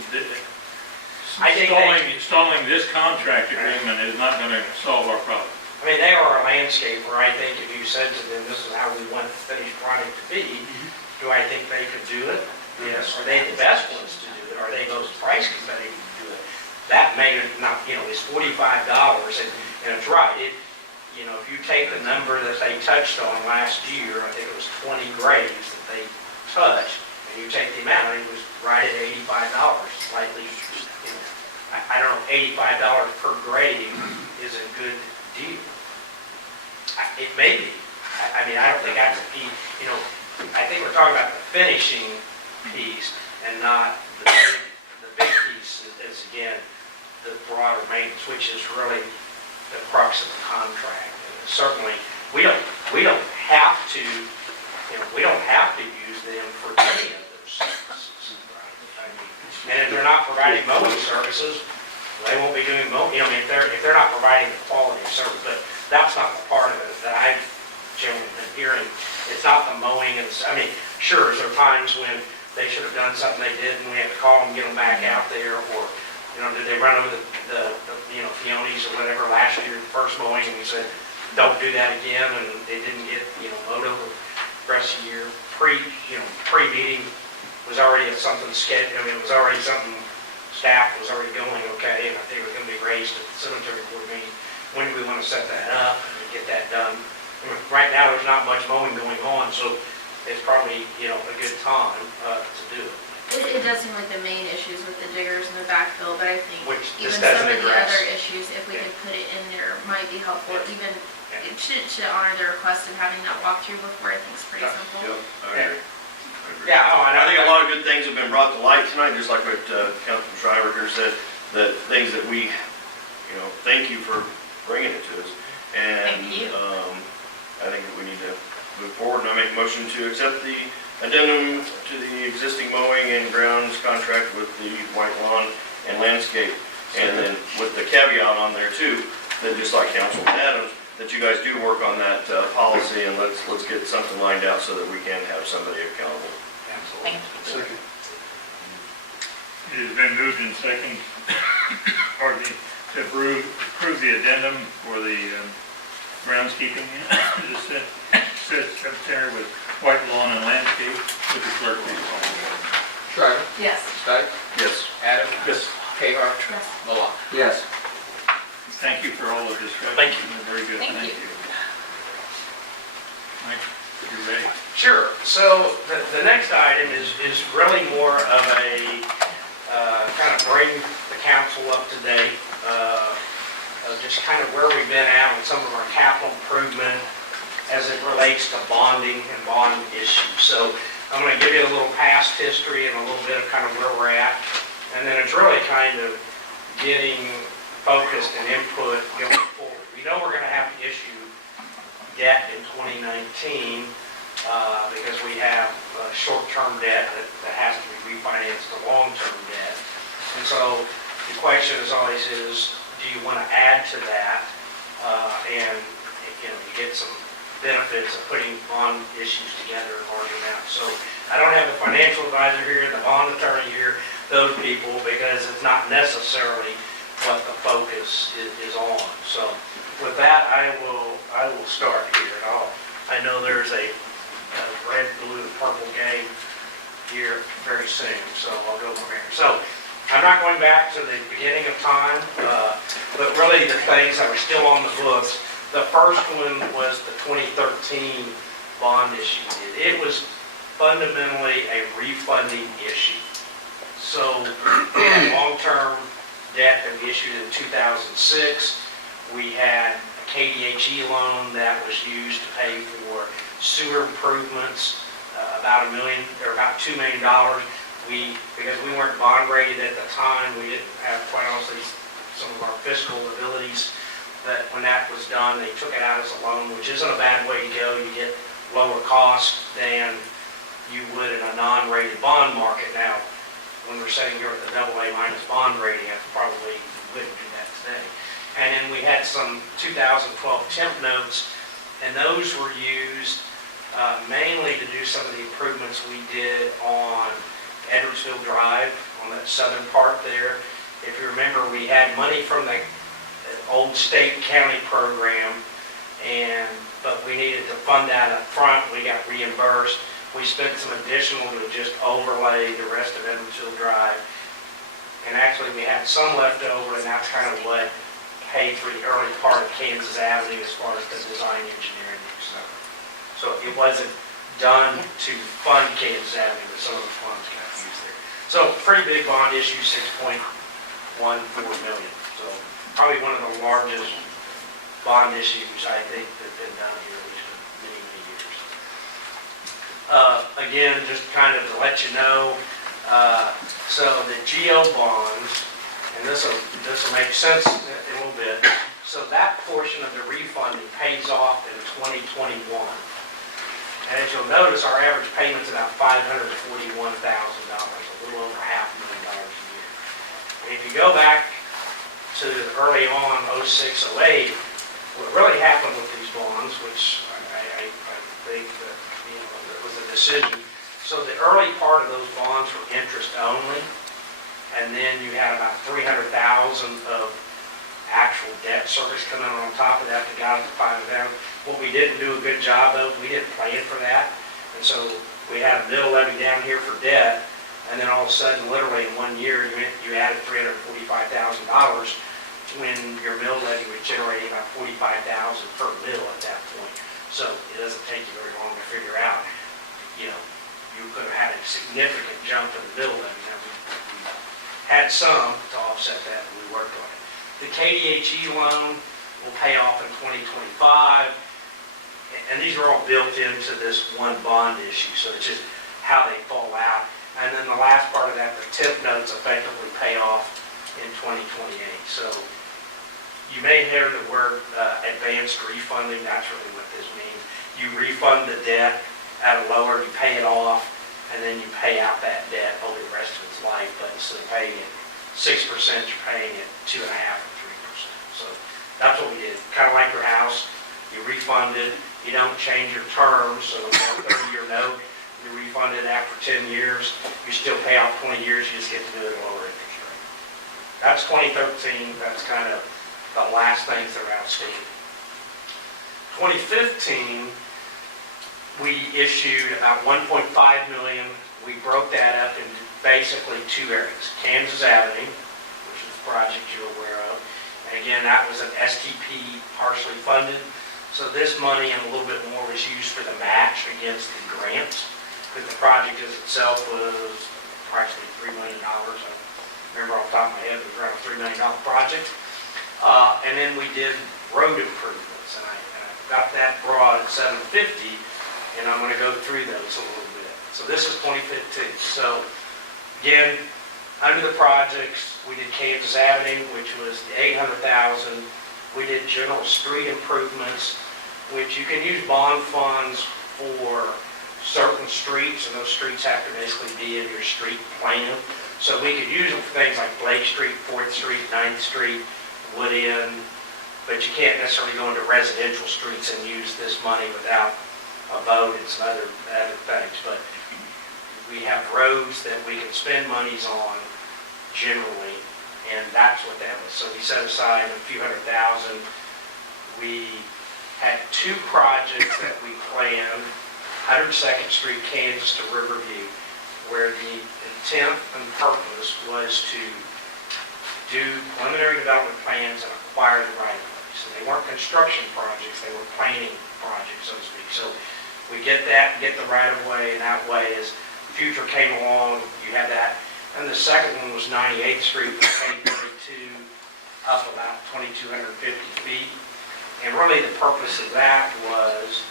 I think they- stalling this contract agreement is not gonna solve our problem. I mean, they are a landscaper, I think if you said to them, this is how we want the finished product to be, do I think they could do it? Yes. Are they the best ones to do it? Are they most price competitive to do it? That may not, it's $45, and it's right, if you take the number that they touched on last year, I think it was 20 graves that they touched, and you take the amount, it was right at $85, slightly, I don't know, $85 per grave is a good deal. It may be. I mean, I don't think that's a piece, I think we're talking about the finishing piece and not the big piece is, again, the broader maintenance, which is really the crux of the contract. And certainly, we don't have to, we don't have to use them for any of those services. I mean, and if they're not providing mowing services, they won't be doing mowing, if they're not providing the quality of service, but that's not the part of it that I've generally been hearing. It's not the mowing, sure, there are times when they should have done something they did and we had to call them, get them back out there, or, did they run over the peonies or whatever last year, the first mowing, and we said, don't do that again, and they didn't get, mowed over the rest of the year. Pre-meeting was already something scheduled, it was already something, staff was already going, okay, and I think it was gonna be raised at the cemetery board meeting. When do we want to set that up and get that done? Right now, there's not much mowing going on, so it's probably, a good time to do it. It does seem like the main issues with the diggers and the backfill, but I think Which even this some doesn't of the address. other issues, if we could put it in there, might be helpful, even to honor the request of having that walkthrough before, I think is pretty simple. Yep, I agree. Yeah, I think a lot of good things have been brought to light tonight, just like what Councilman Shriver here said, that things that we, thank you for bringing it to us. And Thank you. I think that we need to move forward, and I make a motion to accept the addendum to the existing mowing and grounds contract with the White Lawn and Landscape. And then with the caveat on there too, that just like Councilman Adams, that you guys do work on that policy, and let's get something lined out so that we can have somebody accountable. Thank you. Second. It has been moved in second, pardon me, to approve the addendum for the groundskeeping, to set cemetery with White Lawn and Landscape. With the clerk, please call the roll. Shriver? Yes. Stike? Yes. Adams? Yes. Behar? Yes. Malone? Yes. Thank you for all of this. Thank you. Very good, Thank thank you. you. Mike, you ready? Sure. So the next item is really more of a kind of bring the council up to date, just kind of where we've been at on some of our capital improvement as it relates to bonding and bond issues. So I'm going to give you a little past history and a little bit of kind of where we're at. And then it's really kind of getting focused and input going forward. We know we're going to have to issue debt in 2019 because we have short-term debt that has to be refinanced to long-term debt. And so the question is always is, do you want to add to that and you get some benefits of putting bond issues together in large amounts? So I don't have the financial advisor here, the bond attorney here, those people, because it's not necessarily what the focus is on. So with that, I will start here. I know there's a red, blue, and purple game here very soon, so I'll go from here. So I'm not going back to the beginning of time, but really the things that are still on the books. The first one was the 2013 bond issue. It was fundamentally a refunding issue. So we had long-term debt that we issued in 2006. We had a KDHE loan that was used to pay for sewer improvements, about $2 million. Because we weren't bond rated at the time, we didn't have, quite honestly, some of our fiscal abilities. But when that was done, they took it out as a loan, which isn't a bad way to go. You get lower costs than you would in a non-rated bond market. Now, when we're sitting here with the AA- bond rating, I probably wouldn't do that today. And then we had some 2012 temp notes, and those were used mainly to do some of the improvements we did on Edwardsville Drive, on that southern part there. If you remember, we had money from the old state county program, but we needed to fund that up front. We got reimbursed. We spent some additional to just overlay the rest of Edwardsville Drive. And actually, we had some left over, and that's kind of what paid for the early part of Kansas Avenue as far as the design engineering and stuff. So it wasn't done to fund Kansas Avenue, but some of the funds got used there. So pretty big bond issue, $6.14 million. So probably one of the largest bond issues I think that's been done here at least for many, many years. Again, just kind of to let you know, so the GO bonds, and this will make sense in a little bit. So that portion of the refunding pays off in 2021. And as you'll notice, our average payment's about $541,000, a little over $500,000 a year. And if you go back to early on, 06, 08, what really happened with these bonds, which I think that, it was a decision. So the early part of those bonds were interest only, and then you had about $300,000 of actual debt service coming on top of that that got us to $500,000. What we didn't do a good job of, we didn't plan for that, and so we had a mill levy down here for debt, and then all of a sudden, literally in 1 year, you added $345,000 when your mill levy was generating about $45,000 per mill at that point. So it doesn't take you very long to figure out, you could have had a significant jump in the mill levy. Now, we had some to offset that, and we worked on it. The KDHE loan will pay off in 2025, and these are all built into this one bond issue, so it's just how they fall out. And then the last part of that, the tip notes effectively pay off in 2028. So you may hear the word advanced refunding. That's really what this means. You refund the debt at a lower, you pay it off, and then you pay out that debt over the rest of its life. But instead of paying it 6%, you're paying it 2.5% or 3%. So that's what we did. Kind of like your house, you refund it. You don't change your terms. So if you have a 30-year note, you refund it after 10 years. You still pay off 20 years. You just get to do it at a lower interest rate. That's 2013. That's kind of the last things that are outstanding. 2015, we issued about $1.5 million. We broke that up into basically two areas. Kansas Avenue, which is the project you're aware of. And again, that was an STP partially funded. So this money and a little bit more was used for the match against the grants, because the project itself was approximately $3 million. I remember off the top of my head, it was around a $3 million project. And then we did road improvements, and I got that broad at $750. and I'm gonna go through those a little bit. So this is 2015. So again, under the projects, we did Kansas Avenue, which was the 800,000. We did general street improvements, which you can use bond funds for certain streets, and those streets have to basically be in your street plan. So we could use them for things like Blake Street, 4th Street, 9th Street, Wood End, but you can't necessarily go into residential streets and use this money without a vote and some other things. But we have roads that we can spend monies on generally, and that's what that was. So we set aside a few $100,000. We had 2 projects that we planned, 102nd Street, Kansas to Riverview, where the intent and purpose was to do preliminary development plans and acquire the right of way. So they weren't construction projects, they were planning projects, so to speak. So we get that, get the right of way, and that way as the future came along, you had that. And the second one was 98th Street, K32, up about 2,250 feet. And really the purpose of that was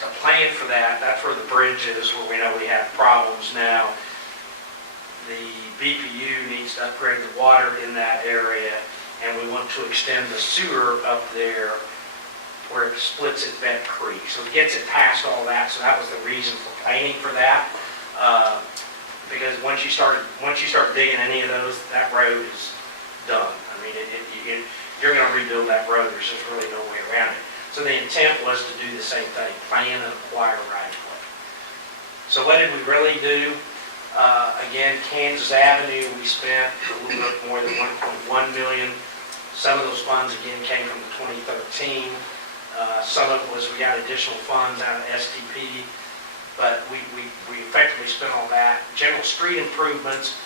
to plan for that. That's where the bridge is, where we know we have problems now. The BPU needs to upgrade the water in that area, and we want to extend the sewer up there where it splits at Bent Creek. So it gets it past all that, so that was the reason for planning for that. Because once you start digging any of those, that road is done. I mean, you're going to rebuild that road. There's just really no way around it. So the intent was to do the same thing, plan and acquire right of way. So what did we really do? Again, Kansas Avenue, we spent a little bit more than 1.1 million. Some of those funds, again, came from the 2013. Some of it was we got additional funds out of STP, but we effectively spent all that. General street improvements,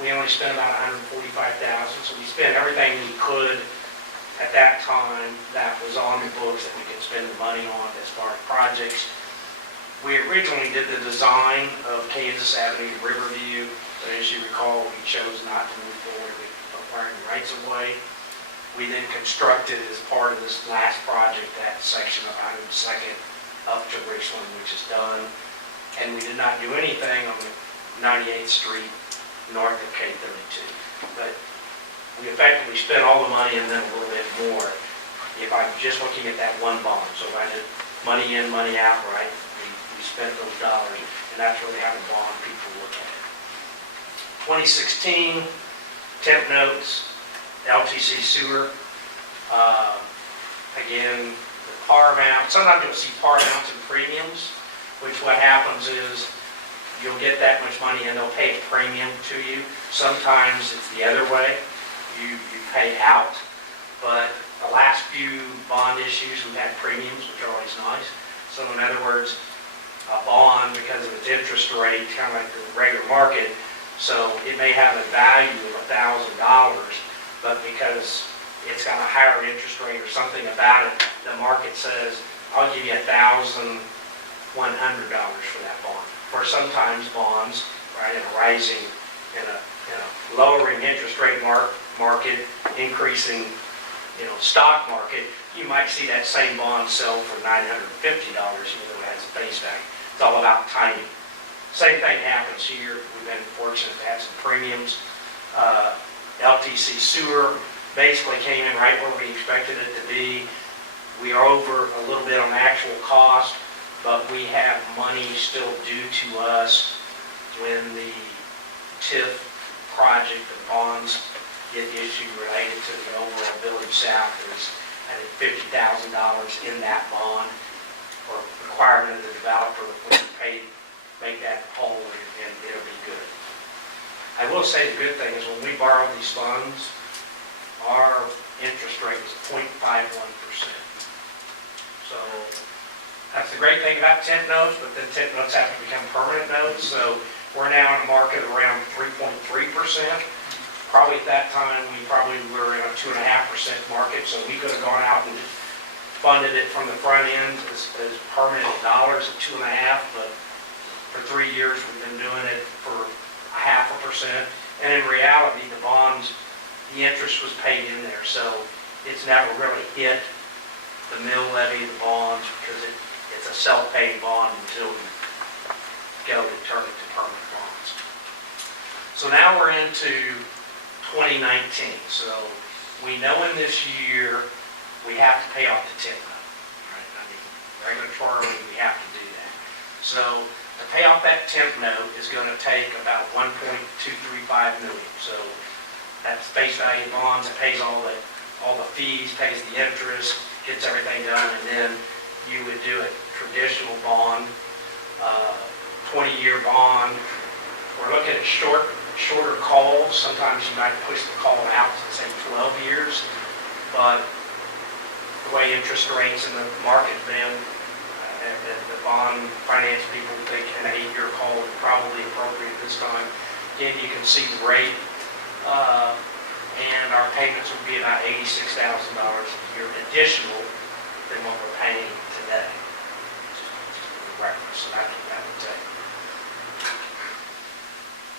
we only spent about 145,000, so we spent everything we could at that time that was on the books that we could spend the money on as far as projects. We originally did the design of Kansas Avenue to Riverview, but as you recall, we chose not to move forward with acquiring rights of way. We then constructed as part of this last project that section of 102nd up to Richland, which is done. And we did not do anything on 98th Street north of K32. But we effectively spent all the money and then a little bit more if I'm just looking at that one bond. So if I did money in, money out, right, we spent those dollars, and that's really how the bond people look at it. 2016, temp notes, LTC sewer. Again, the par amount, sometimes you'll see par amounts and premiums, which what happens is you'll get that much money and they'll pay a premium to you. Sometimes it's the other way. You pay out, but the last few bond issues we've had premiums, which are always nice. So in other words, a bond, because of its interest rate, kind of like the regular market, so it may have a value of $1,000, but because it's got a higher interest rate or something about it, the market says, I'll give you $1,100 for that bond. Or sometimes bonds, right, in a rising, in a lowering interest rate market, increasing, stock market, you might see that same bond sell for $950, even though it has a face value. It's all about timing. Same thing happens here. We've been fortunate to have some premiums. LTC sewer basically came in right where we expected it to be. We are over a little bit on actual cost, but we have money still due to us when the TIF project, the bonds get issued related to the overall Village South. There's, I think, $50,000 in that bond, or requirement of the developer that we pay, make that whole, and it'll be good. I will say the good thing is when we borrowed these funds, our interest rate was 0.51%. So that's the great thing about temp notes, but then temp notes have to become permanent notes. So we're now in a market around 3.3%. Probably at that time, we probably were in a 2.5% market, so we could have gone out and funded it from the front end as permanent dollars at 2.5%, but for 3 years we've been doing it for 0.5%. And in reality, the bonds, the interest was paid in there, so it's never really hit the mill levy of the bonds because It's a self-paying bond until we go to turn it to permanent bonds. So now we're into 2019. So we know in this year we have to pay off the tip note. Right? I mean, regulatorily we have to do that. So to pay off that temp note is going to take about 1.235 million. So that's face value bonds. It pays all the fees, pays the interest, gets everything done, and then you would do a traditional bond, 20-year bond. We're looking at shorter calls. Sometimes you might push the call out to say 12 years, but the way interest rates in the market have been, the bond finance people think an 8-year call is probably appropriate this time. Again, you can see the rate, and our payments would be about $86,000 a year additional than what we're paying today. Reference, so that would take.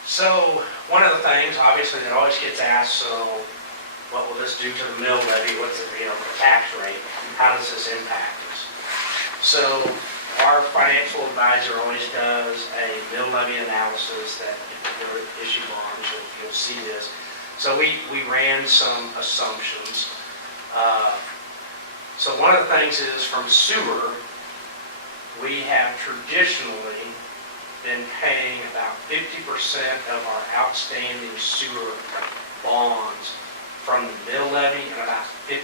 So one of the things, obviously, that always gets asked, so what will this do to the mill levy? What's the tax rate? How does this impact us? So our financial advisor always does a mill levy analysis that if we're issue bonds, you'll see this. So we ran some assumptions. So one of the things is from sewer, we have traditionally been paying about 50% of our outstanding sewer bonds from the mill levy and about 50%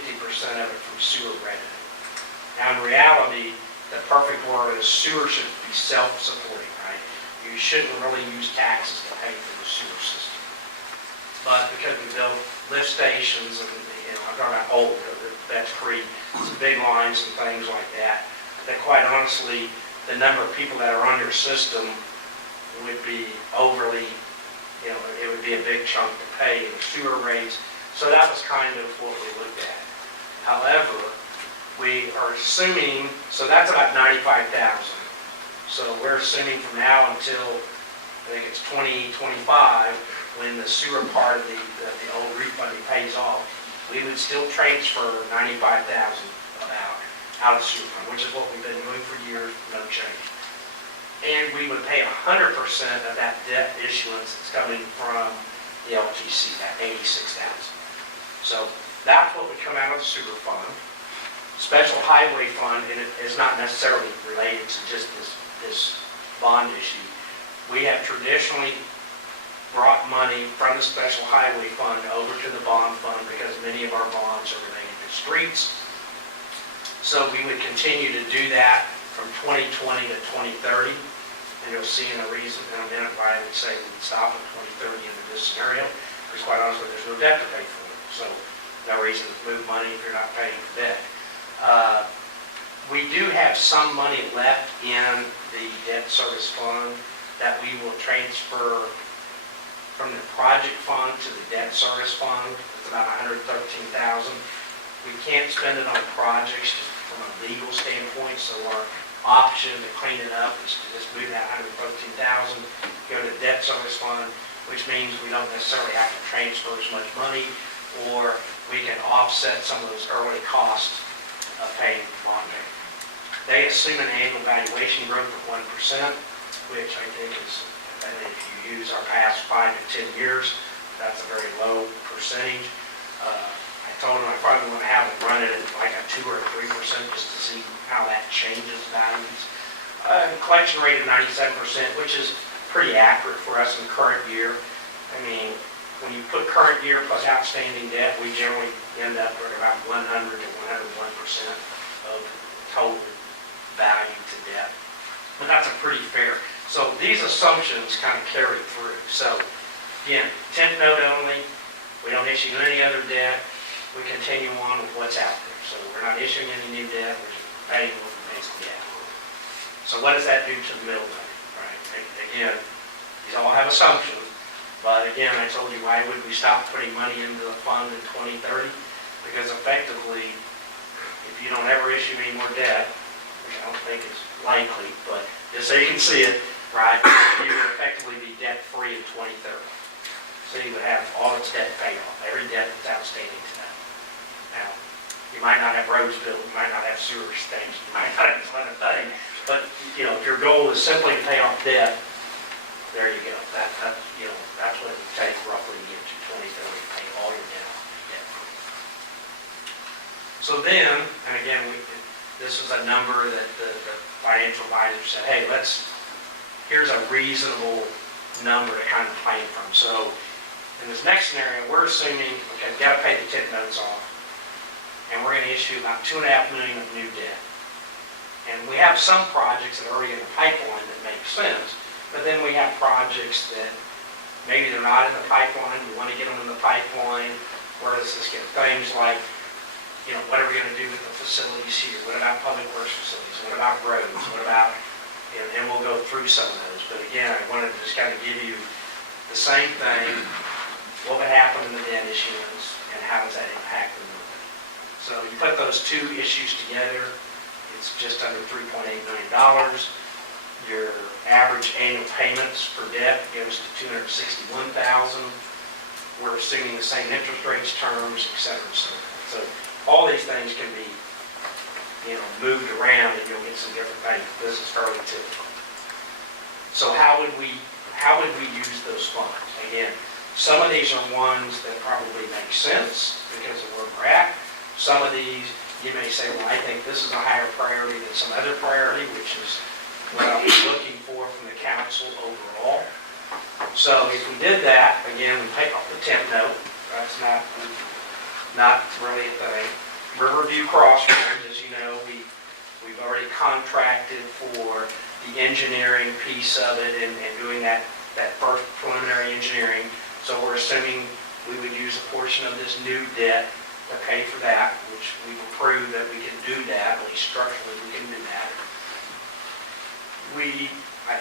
of it from sewer revenue. Now in reality, the perfect word is sewer should be self-supporting, right? You shouldn't really use taxes to pay for the sewer system. But because we built lift stations and, I'm talking about old, that's Creek, some big lines and things like that, that quite honestly, the number of people that are on your system would be overly, it would be a big chunk to pay in sewer rates. So that was kind of what we looked at. However, we are assuming, so that's about 95,000. So we're assuming from now until, I think it's 2025, when the sewer part of the old refunding pays off, we would still transfer 95,000 about out of the sewer fund, which is what we've been doing for years, no change. And we would pay 100% of that debt issuance that's coming from the LTC, that 86,000. So that's what would come out of the sewer fund. Special highway fund, and it is not necessarily related to just this bond issue. We have traditionally brought money from the special highway fund over to the bond fund because many of our bonds are related to streets. So we would continue to do that from 2020 to 2030. And you'll see in a minute why I would say we would stop in 2030 under this scenario. Because quite honestly, there's no debt to pay for it. So no reason to move money if you're not paying for debt. We do have some money left in the debt service fund that we will transfer from the project fund to the debt service fund. It's about $113,000. We can't spend it on projects just from a legal standpoint, so our option to clean it up is to just move that $113,000, go to the debt service fund, which means we don't necessarily have to transfer as much money, or we can offset some of those early costs of paying bond payment. They assume an annual valuation growth of 1%, which I think is, and if you use our past 5 to 10 years, that's a very low percentage. I told them I probably want to have them run it at like a 2 or 3% just to see how that changes values. Collection rate of 97%, which is pretty accurate for us in the current year. I mean, when you put current year plus outstanding debt, we generally end up with about 100 to 101% of total value to debt. But that's a pretty fair. So these assumptions kind of carry through. So again, temp note only, we don't issue any other debt, we continue on with what's out there. So we're not issuing any new debt, we're just paying what we basically have. So what does that do to the middle levy, right? Again, these all have assumptions, but again, I told you, why would we stop putting money into the fund in 2030? Because effectively, if you don't ever issue any more debt, which I don't think is likely, but just so you can see it, right, you would effectively be debt-free in 2030. So you would have all its debt paid off, every debt that's outstanding today. Now, You might not have roads built, you might not have sewer extensions, you might not have this other thing. But, you know, if your goal is simply to pay off debt, there you go. That's what it would take roughly to get to 2030 to pay all your debt off. So then, and again, this is a number that the financial advisor said, hey, here's a reasonable number to kind of plan from. So in this next scenario, we're assuming, okay, we've got to pay the tip notes off, and we're going to issue about $2.5 million of new debt. And we have some projects that are already in the pipeline that make sense, but then we have projects that maybe they're not in the pipeline, we want to get them in the pipeline. Where does this get? Things like, you know, what are we going to do with the facilities here? What about public works facilities? What about roads? What about, and we'll go through some of those. But again, I wanted to just kind of give you the same thing, what would happen in the debt issuance, and how does that impact the movement. So you put those two issues together, it's just under $3.8 million. Your average annual payments for debt goes to $261,000. We're assuming the same interest rates, terms, et cetera, et cetera. So all these things can be, you know, moved around and you'll get some different things. This is fairly typical. So how would we use those funds? Again, some of these are ones that probably make sense because of where we're at. Some of these, you may say, well, I think this is a higher priority than some other priority, which is what I was looking for from the council overall. So if we did that, again, we pay off the temp note. That's not really a thing. Riverview Crossroads, as you know, we've already contracted for the engineering piece of it and doing that first preliminary engineering. So we're assuming we would use a portion of this new debt to pay for that, which we've approved that we can do that, at least structurally we can do that. We,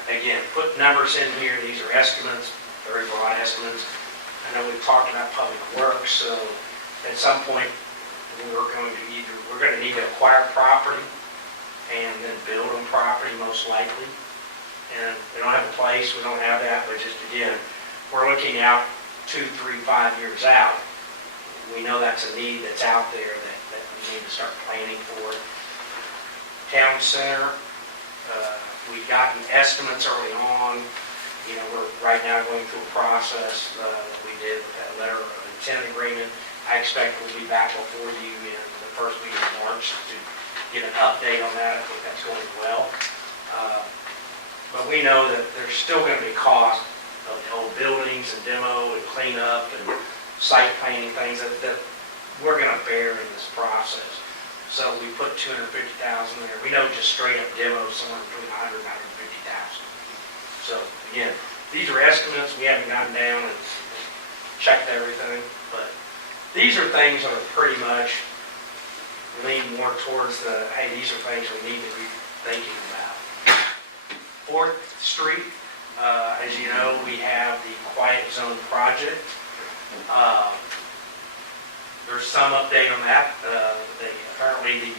again, put numbers in here. These are estimates, very broad estimates. I know we've talked about public works, so at some point we're going to need to acquire property and then build on property most likely. And we don't have a place, we don't have that, but just again, we're looking out 2, 3, 5 years out. We know that's a need that's out there that we need to start planning for. Town center, we've gotten estimates early on. You know, we're right now going through a process that we did with that letter of intent agreement. I expect we'll be back before you in the first week of March to get an update on that. I think that's going well. But we know that there's still going to be cost of the old buildings and demo and cleanup and site planning things that we're going to bear in this process. So we put $250,000 there. We know just straight up demo somewhere between $100,000 and $150,000. So again, these are estimates. We haven't gotten down and checked everything, but these are things that are pretty much lean more towards the, hey, these are things we need to be thinking about. 4th Street, as you know, we have the Quiet Zone project. There's some update on that. Apparently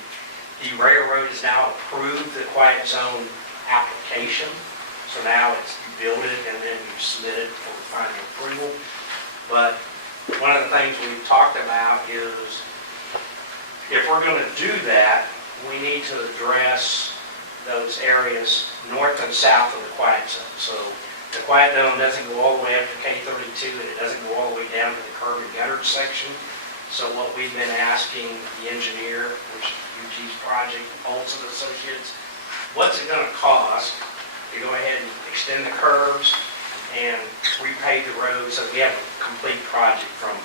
the railroad has now approved the Quiet Zone application. So now it's, you build it and then you submit it for final approval. But one of the things we've talked about is if we're going to do that, we need to address those areas north and south of the Quiet Zone. So the Quiet Zone doesn't go all the way up to K32 and it doesn't go all the way down to the curb and gutter section. So what we've been asking the engineer, which is UG's project, Olson Associates, what's it going to cost to go ahead and extend the curbs and repave the road so we have a complete project from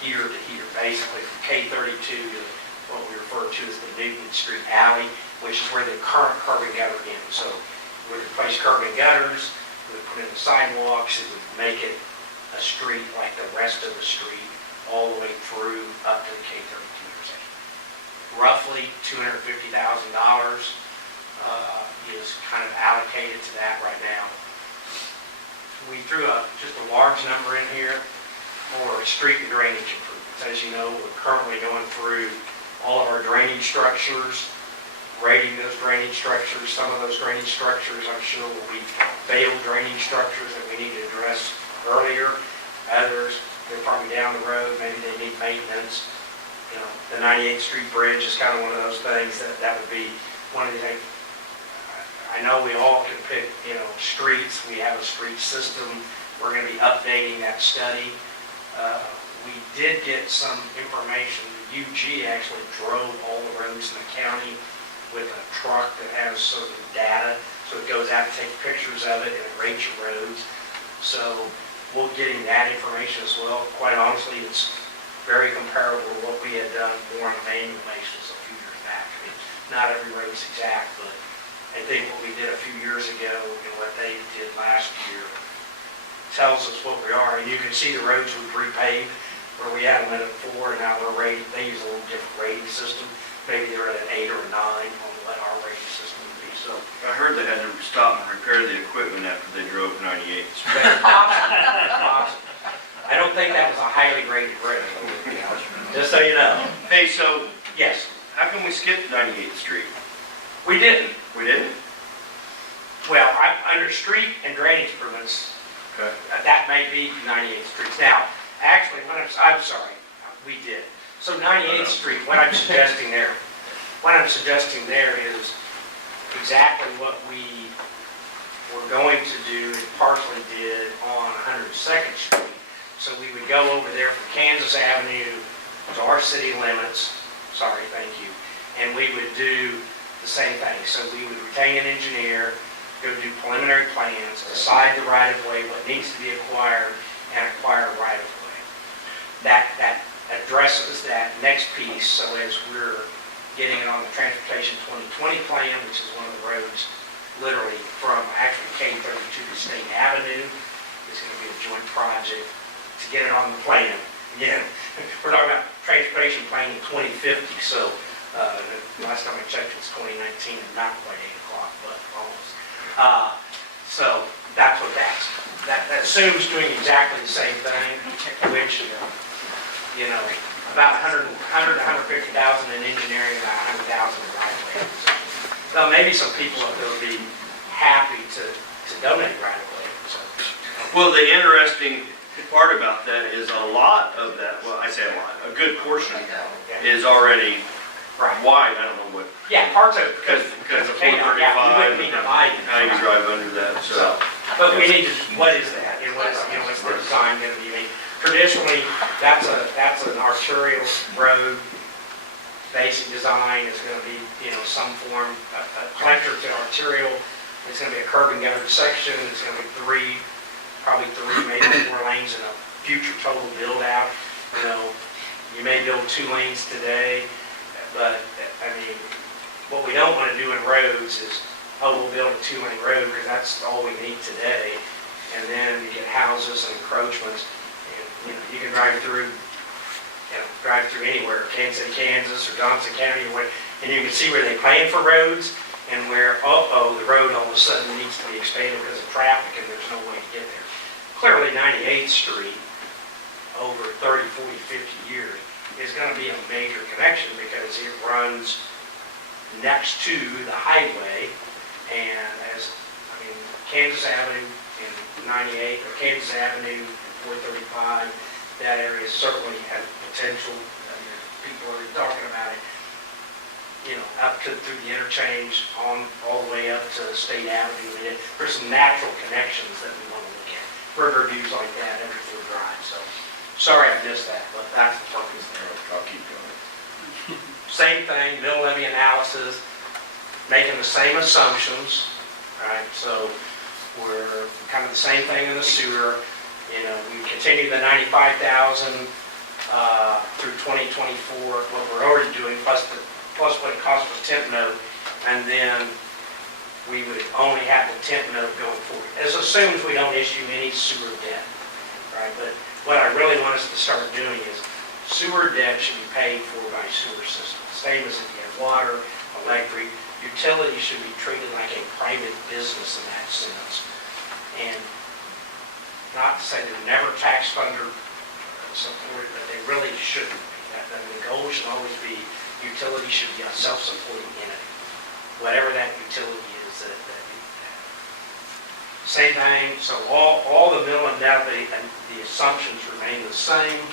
here to here, basically from K32 to what we refer to as the Newton Street Alley, which is where the current curb and gutter ends. So we would replace curb and gutters, we would put in the sidewalks, it would make it a street like the rest of the street, all the way through up to the K32 intersection. Roughly $250,000 is kind of allocated to that right now. We threw just a large number in here for street and drainage improvements. As you know, we're currently going through all of our drainage structures, grading those drainage structures. Some of those drainage structures, I'm sure, will be failed drainage structures that we need to address earlier. Others, they're probably down the road, maybe they need maintenance. You know, the 98th Street Bridge is kind of one of those things that would be one of the things. I know we all can pick, you know, streets. We have a street system. We're going to be updating that study. We did get some information. UG actually drove all the roads in the county with a truck that has certain data. So it goes out and takes pictures of it and it rates your roads. So we're getting that information as well. Quite honestly, it's very comparable to what we had done more on a manual basis a few years back. I mean, not every road's exact, but I think what we did a few years ago and what they did last year tells us what we are. And you can see the roads we repaved where we had them at a 4 and now they're rated. They use a little different rating system. Maybe they're at an 8 or a 9 on what our rating system would be. So I heard they had to stop and repair the equipment after they drove 98. that's possible. I don't think that was a highly rated road, you know, just so you know. Hey, so Yes, how can we skip 98th Street? we didn't. We didn't? Well, under street and drainage improvements, Okay. that may be 98th Street. Now, actually, I'm sorry, we did. So 98th Street, what I'm suggesting there is exactly what we were going to do and partially did on 102nd Street. So we would go over there from Kansas Avenue to our city limits, sorry, thank you, and we would do the same thing. So we would retain an engineer, go do preliminary plans, decide the right-of-way, what needs to be acquired, and acquire a right-of-way. That addresses that next piece, so as we're getting it on the Transportation 2020 plan, which is one of the roads literally from actually K32 to State Avenue, it's going to be a joint project to get it on the plan. Again, we're talking about transportation plan in 2050, so the last time I checked, it's 2019 and not quite 8 o'clock, but almost. So that's what that assumes doing exactly the same thing, which, you know, about 100 to 150,000 in engineering, about 100,000 in right-of-way. So maybe some people up there would be happy to donate right-of-way. So. Well, the interesting part about that is a lot of that, well, I say a lot, a good portion is already wide. I don't know what. Yeah, parts of it, Because of 435, we wouldn't need to buy it. how you drive under that, so. But we need to, what is that, and what's the design gonna be? I mean, traditionally, that's an arterial road. Basic design is gonna be, you know, some form, a collector to arterial. It's gonna be a curb and gutter section. It's gonna be probably three, maybe 4 lanes in a future total build out. You know, you may build 2 lanes today, but, I mean, what we don't want to do in roads is, we'll build a 2-lane road because that's all we need today. And then you get houses and encroachments, and, you know, you can drive through anywhere, Kansas City, Kansas, or Johnson County, or what, and you can see where they plan for roads and where, the road all of a sudden needs to be expanded because of traffic and there's no way to get there. Clearly, 98th Street, over 30, 40, 50 years, is going to be a major connection because it runs next to the highway, and Kansas Avenue and 98, or Kansas Avenue, 435, that area certainly has potential. I mean, people are talking about it, you know, up to through the interchange, all the way up to State Avenue. And there's some natural connections that we want to look at. River views like that, Edwardsville Drive. So, sorry I missed that, but that's the purpose there. I'll keep going. Same thing, mill levy analysis, making the same assumptions, right? So we're kind of the same thing in the sewer. You know, we continue the 95,000 through 2024, what we're already doing, plus what it costs us temp note, and then we would only have the temp note going forward. This assumes we don't issue any sewer debt, right? But what I really want us to start doing is sewer debt should be paid for by sewer system. Same as if you have water, electric, utilities should be treated like a private business in that sense. And not to say they're never tax funder supported, but they really shouldn't be. The goal should always be utility should be a self-supporting entity. Whatever that utility is, same thing. So all the mill and depth, the assumptions remain the same.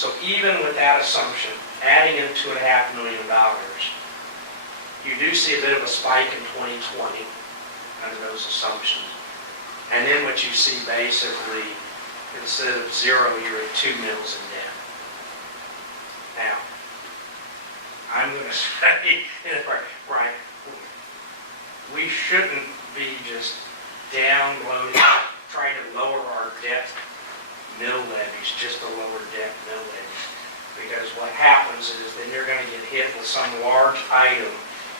So even with that assumption, adding in $2.5 million, you do see a bit of a spike in 2020 under those assumptions. And then what you see basically, instead of zero, you're at 2 mils in debt. Now, I'm going to say, right, we shouldn't be just downloading, trying to lower our debt mill levies, just to lower debt mill levies. Because what happens is then you're going to get hit with some large item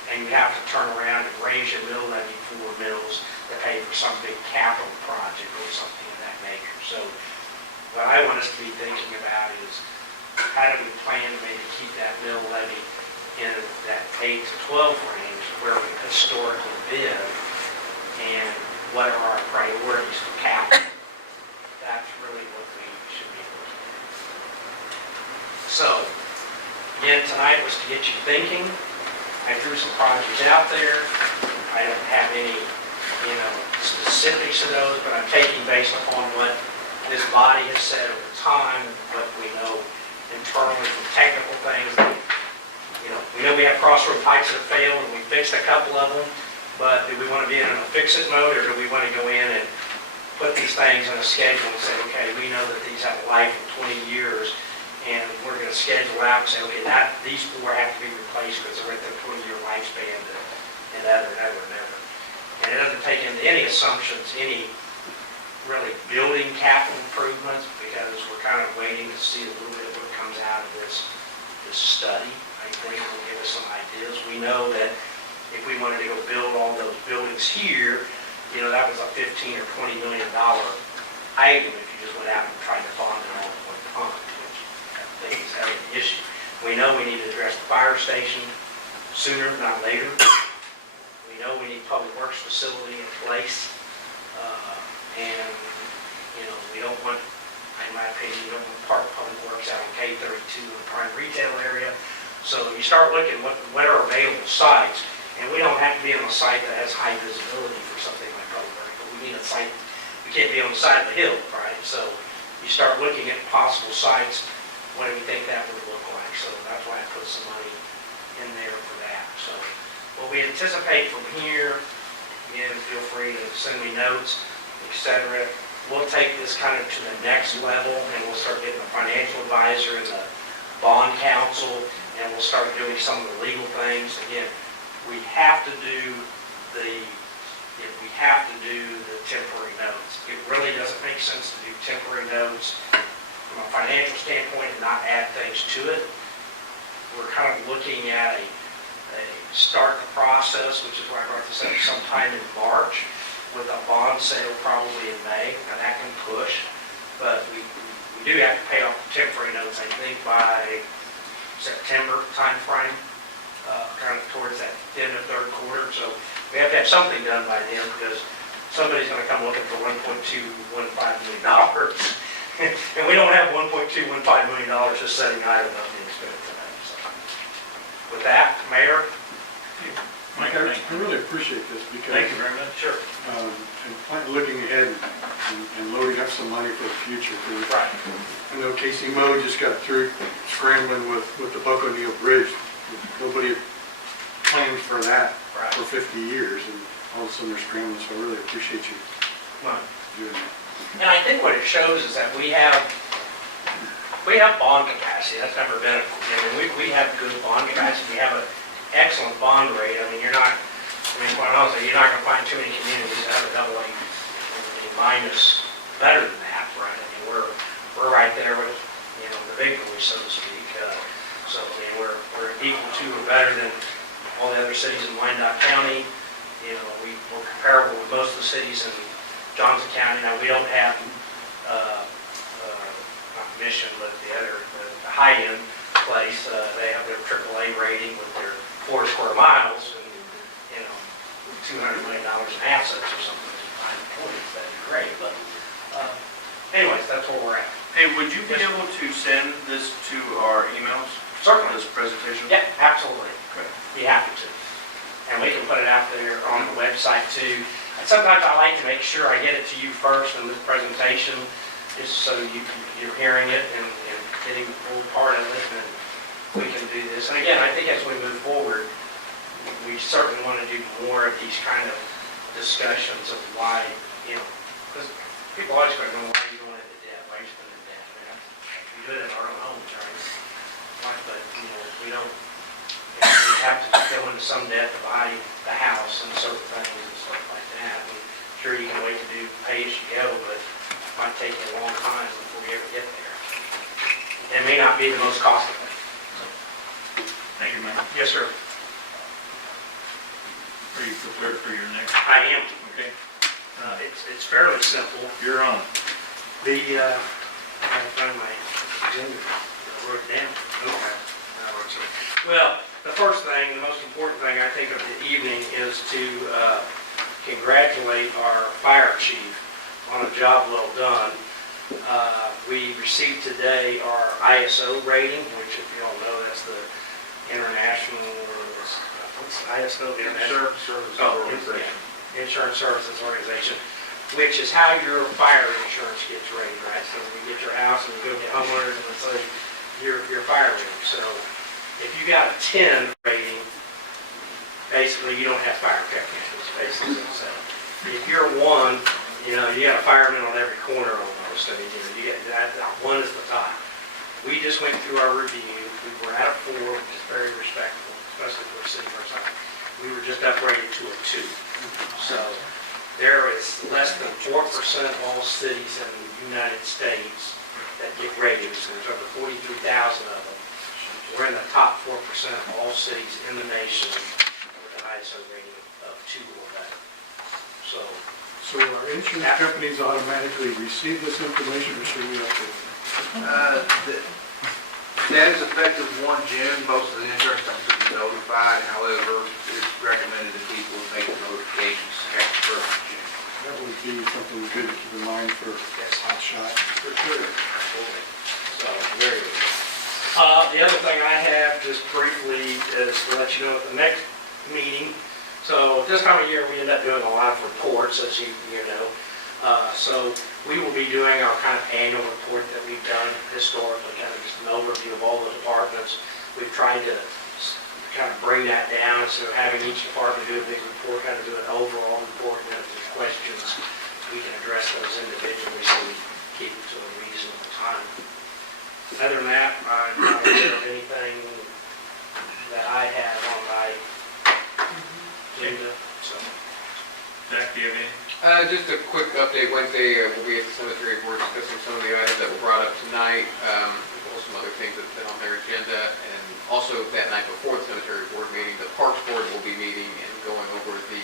and you have to turn around and raise your mill levy 4 mills to pay for some big capital project or something of that nature. So what I want us to be thinking about is how do we plan to maybe keep that mill levy in that 8 to 12 range where we've historically been, and what are our priorities for capital? That's really what we should be looking at. So, again, tonight was to get you thinking. I threw some projects out there. I don't have any, specifics of those, but I'm taking based upon what this body has said over time, what we know internally from technical things. We know we have crossroad pipes that have failed, and we fixed a couple of them, but do we want to be in a fix-it mode, or do we want to go in and put these things on a schedule and say, okay, we know that these have a life of 20 years, and we're going to schedule out and say, okay, these 4 have to be replaced because they're at their 20-year lifespan, and other. And it doesn't take into any assumptions, any really building capital improvements, because we're kind of waiting to see a little bit of what comes out of this study. I think will give us some ideas. We know that if we wanted to go build all those buildings here, that was a $15 or $20 million item if you just went out and tried to bond it all at one time, which I think is having an issue. We know we need to address the fire station sooner, not later. We know we need public works facility in place. And, we don't want, in my opinion, you don't want to park public works out on K32 in the prime retail area. So you start looking what are available sites, and we don't have to be on a site that has high visibility for something like public works, but we need a site, we can't be on the side of the hill, right? So you start looking at possible sites, what do we think that would look like? So that's why I put some money in there for that. So what we anticipate from here, again, feel free to send me notes, etc. We'll take this kind of to the next level, and we'll start getting a financial advisor and the bond counsel, and we'll start doing some of the legal things. Again, we have to do the temporary notes. It really doesn't make sense to do temporary notes from a financial standpoint and not add things to it. We're kind of looking at a start the process, which is why I brought this up sometime in March, with a bond sale probably in May. Now that can push, but we do have to pay off the temporary notes, I think, by September timeframe, kind of towards that end of third quarter. So we have to have something done by then, because somebody's going to come looking for $1.215 million. And we don't have $1.215 million just sitting idle up being spent tonight. So with that, Mayor. Mike, I really appreciate this because. Thank you very much. Sure. And looking ahead and loading up some money for the future. Right. I know Casey Moe just got through scrambling with the Buck O'Neill Bridge. Nobody had planned for that for 50 years, and all of a sudden they're scrambling, so I really appreciate you doing that. And I think what it shows is that we have bond capacity. That's never been, we have good bond capacity. We have an excellent bond rate. Quite honestly, you're not going to find too many communities that have a AA minus better than that, right? We're right there with, the big boys, so to speak. We're equal to or better than all the other cities in Wyandotte County. We're comparable with most of the cities in Johnson County. Now, we don't have, not Mission, but the high-end place. They have their AAA rating with their 4 square miles, and, $200 million in assets or something. That'd be great, but anyways, that's where we're at. Hey, would you be able to send this to our emails? Certainly. This presentation? Yeah, absolutely. Okay. Be happy to. And we can put it out there on the website too. And sometimes I like to make sure I get it to you first in this presentation, just so you're hearing it and getting the full part of it, and we can do this. And again, I think as we move forward, we certainly want to do more of these kind of discussions of why, because people always go, why are you going into debt? Why are you spending debt? We do it in our own homes, right? But, we don't, we have to go into some debt to buy the house and certain things and stuff like that. And sure, you can wait to do pay as you go, but it might take you a long time before you ever get there. It may not be the most cost effective. Thank you, Mike. Yes, sir. Are you prepared for your next? I am. Okay, It's fairly simple. you're on. I found my agenda, I wrote it down. Okay. Well, the first thing, the most important thing I think of the evening is to congratulate our fire chief on a job well done. We received today our ISO rating, which if you all know, that's the international, what's ISO? Insurance Services Organization. Insurance Services Organization, which is how your fire insurance gets rated, right? So when you get your house and you go get homeowners and it's like your fire rating. So if you got a 10 rating, basically you don't have fire technicians, basically. So if you're a 1, you got a fireman on every corner almost. I mean, you get that 1 is the top. We just went through our review. We were at a 4, which is very respectable, especially for a city our size. We were just upgraded to a 2. So there is less than 4% of all cities in the United States that get rated. So there's over 43,000 of them. We're in the top 4% of all cities in the nation with an ISO rating of 2 or better. So our insurance companies automatically receive this information, or should we update it? That is effective 1 June. Most of the insurance companies will be notified. However, it's recommended that people make the notifications after 1st of June. That would be something good to keep in mind for hot shot. for sure. So very good. The other thing I have just briefly is to let you know at the next meeting. So this time of year, we end up doing a lot of reports, as you know. So we will be doing our kind of annual report that we've done historically, kind of just an overview of all the departments. We've tried to kind of bring that down instead of having each department do a big report, kind of do an overall report, and if there's questions, we can address those individually so we keep it to a reasonable time. Other than that, I'm not aware of anything that I have on my agenda, so. Zach, do you have anything? Just a quick update. Wednesday, we'll be at the cemetery board discussing some of the items that were brought up tonight, as well as some other things that have been on their agenda. And also that night before the cemetery board meeting, the Parks Board will be meeting and going over the,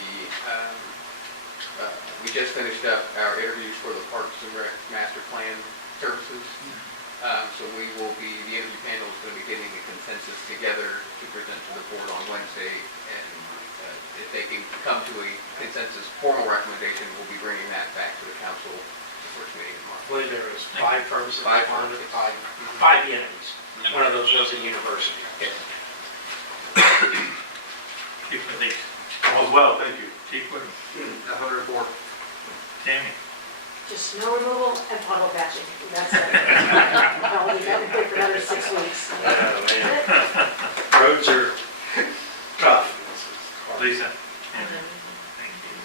we just finished up our interviews for the Parks and Rec Master Plan services. So we will be, the interview panel is going to be getting the consensus together to present to the board on Wednesday. And if they can come to a consensus formal recommendation, we'll be bringing that back to the council the first meeting of the month. I believe there was 5 firms, 5 entities. One of those was a university. Chief Police. All's well, thank you. Chief Woodham. 104. Tammy. Just snow removal and pothole patching, that's it. I'll leave that in here for another 6 weeks. Oh, man. Roads are tough. Lisa. Thank you.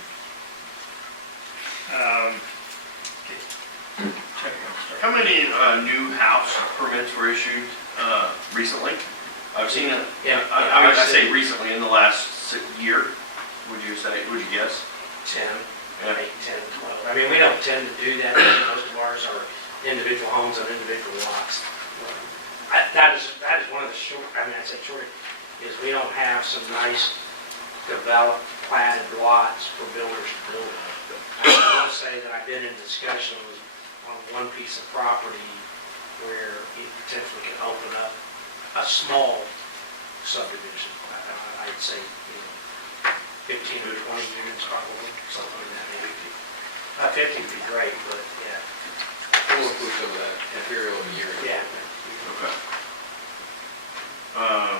Check it out. How many new house permits were issued recently? I've seen it, Yeah. I mean, I say recently, in the last year, would you guess? 10, 8, 10, 12. I mean, we don't tend to do that. Most of ours are individual homes and individual lots. That is one of the short, I say short, is we don't have some nice developed platted lots for builders to build. I will say that I've been in discussions on one piece of property where it potentially could open up a small subdivision. I'd say, 15 to 20 units probably, something like that maybe. 50 would be great, but yeah. We'll include some of that material in here. Yeah. Okay. Our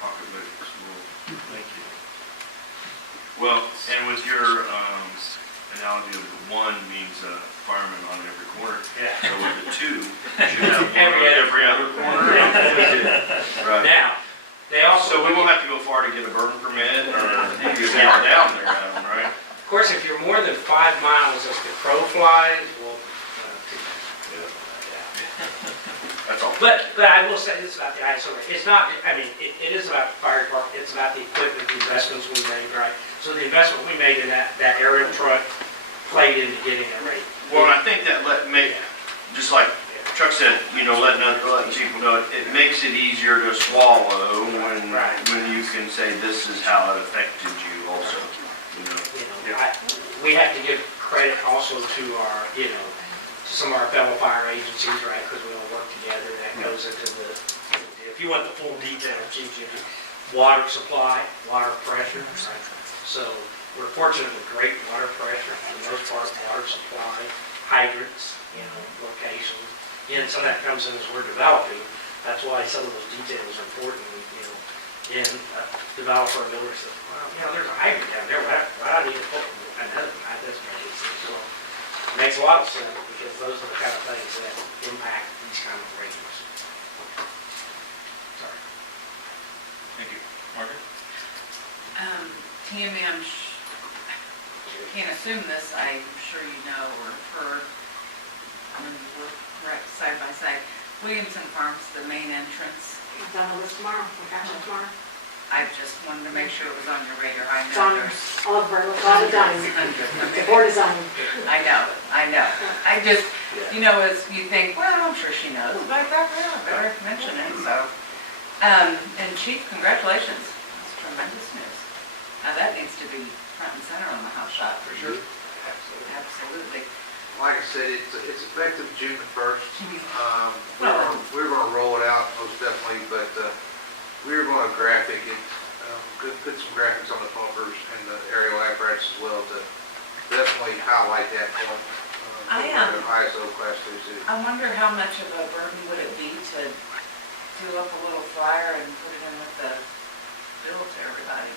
pocketbook is full. Thank you. Well, and with your analogy of the one means a fireman on every corner. Yeah. So with the two, you should have one on Every every other corner. Right. Now, they also. So we won't have to go far to get a burn permit, or you can get down there, Adam, right? Of course, if you're more than 5 miles as the crow flies, well, That's all. But I will say this about the ISO, it's not, I mean, it is about the fire department, it's about the equipment, the investments we made, right? So the investment we made in that aerial truck played into getting it ready. Well, I think that just like Chuck said, letting people know, it makes it easier to swallow when you can say this is how it affected you also. We have to give credit also to our, some of our fellow fire agencies, right, because we all work together, that goes into if you want the full details, water supply, water pressure. So we're fortunate with great water pressure, for the most part, water supply, hydrants, locations. And some of that comes in as we're developing. That's why some of those details are important, in a developer or builder says, well, there's a hydrant down there, why do I need to put another one? That doesn't make any sense. Well, it makes a lot of sense, because those are the kind of things that impact these kind of arrangements. Sorry. Thank you. Margaret? Tammy, can't assume this, I'm sure you know or heard, when we work right side by side, Williamson Farms, the main entrance. Done all this tomorrow, we're catching it tomorrow. I just wanted to make sure it was on your radar. I It's on know there's. Oliver, a lot of done. The board is on. I know. I just, as you think, well, I'm sure she knows, but I thought, well, I better mention it, so. And Chief, congratulations. That's tremendous news. Now that needs to be front and center on the house shot. For sure. Absolutely. Like I said, it's effective June the 1st. Well- We're gonna roll it out most definitely, but we're gonna graphic it, put some graphics on the bumpers and the aerial apparatus as well to definitely highlight that point. I ISO class 2. I wonder how much of a burden would it be to do up a little flyer and put it in with the bill to everybody?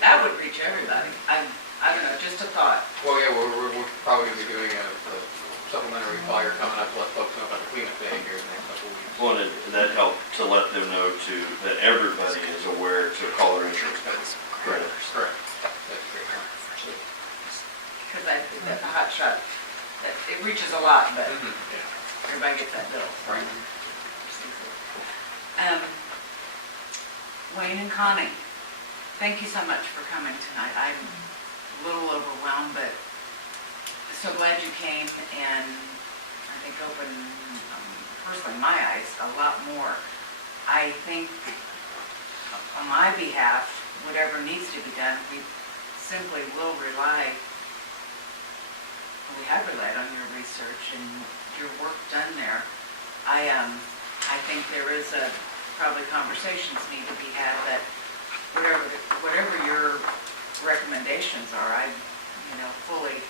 That would reach everybody. I don't know, just a thought. Well, yeah, we're probably going to be doing a supplementary flyer coming up to let folks know about the cleanup day here in the next couple of weeks. Well, that helped to let them know that everybody is aware to call their insurance company. Correct. That's great. Because I think that the hot shot, it reaches a lot, but everybody gets that bill. Right. Wayne and Connie, thank you so much for coming tonight. I'm a little overwhelmed, but so glad you came, and I think opened, personally, my eyes a lot more. I think on my behalf, whatever needs to be done, we simply will rely, we have relied on your research and your work done there. I think there is probably conversations need to be had, that whatever your recommendations are, fully,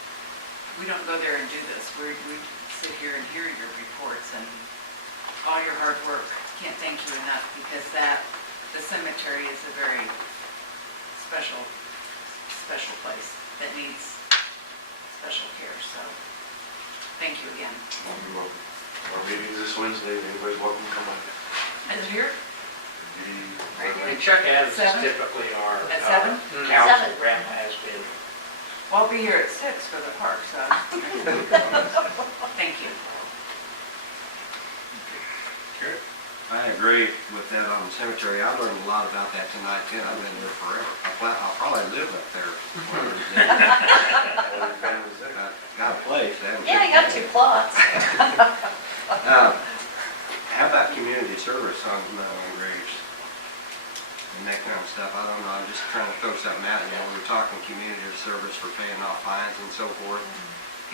we don't go there and do this. We sit here and hear your reports and all your hard work. Can't thank you enough, because the cemetery is a very special place that needs special care, so thank you again. You're welcome. Our meeting is this Wednesday, anybody's welcome to come by. Is it here? And Chuck Adams is 7? typically our At 7? council rep, has been. Well, I'll be here at 6 for the park, so. Thank you. Garrett? I agree with that on the cemetery. I learned a lot about that tonight too. I've been there forever. I'll probably live up there. Got a place. Yeah, I got 2 plots. How about community service on graves and that kind of stuff? I don't know. I'm just trying to throw something out. We were talking community service for paying off fines and so forth.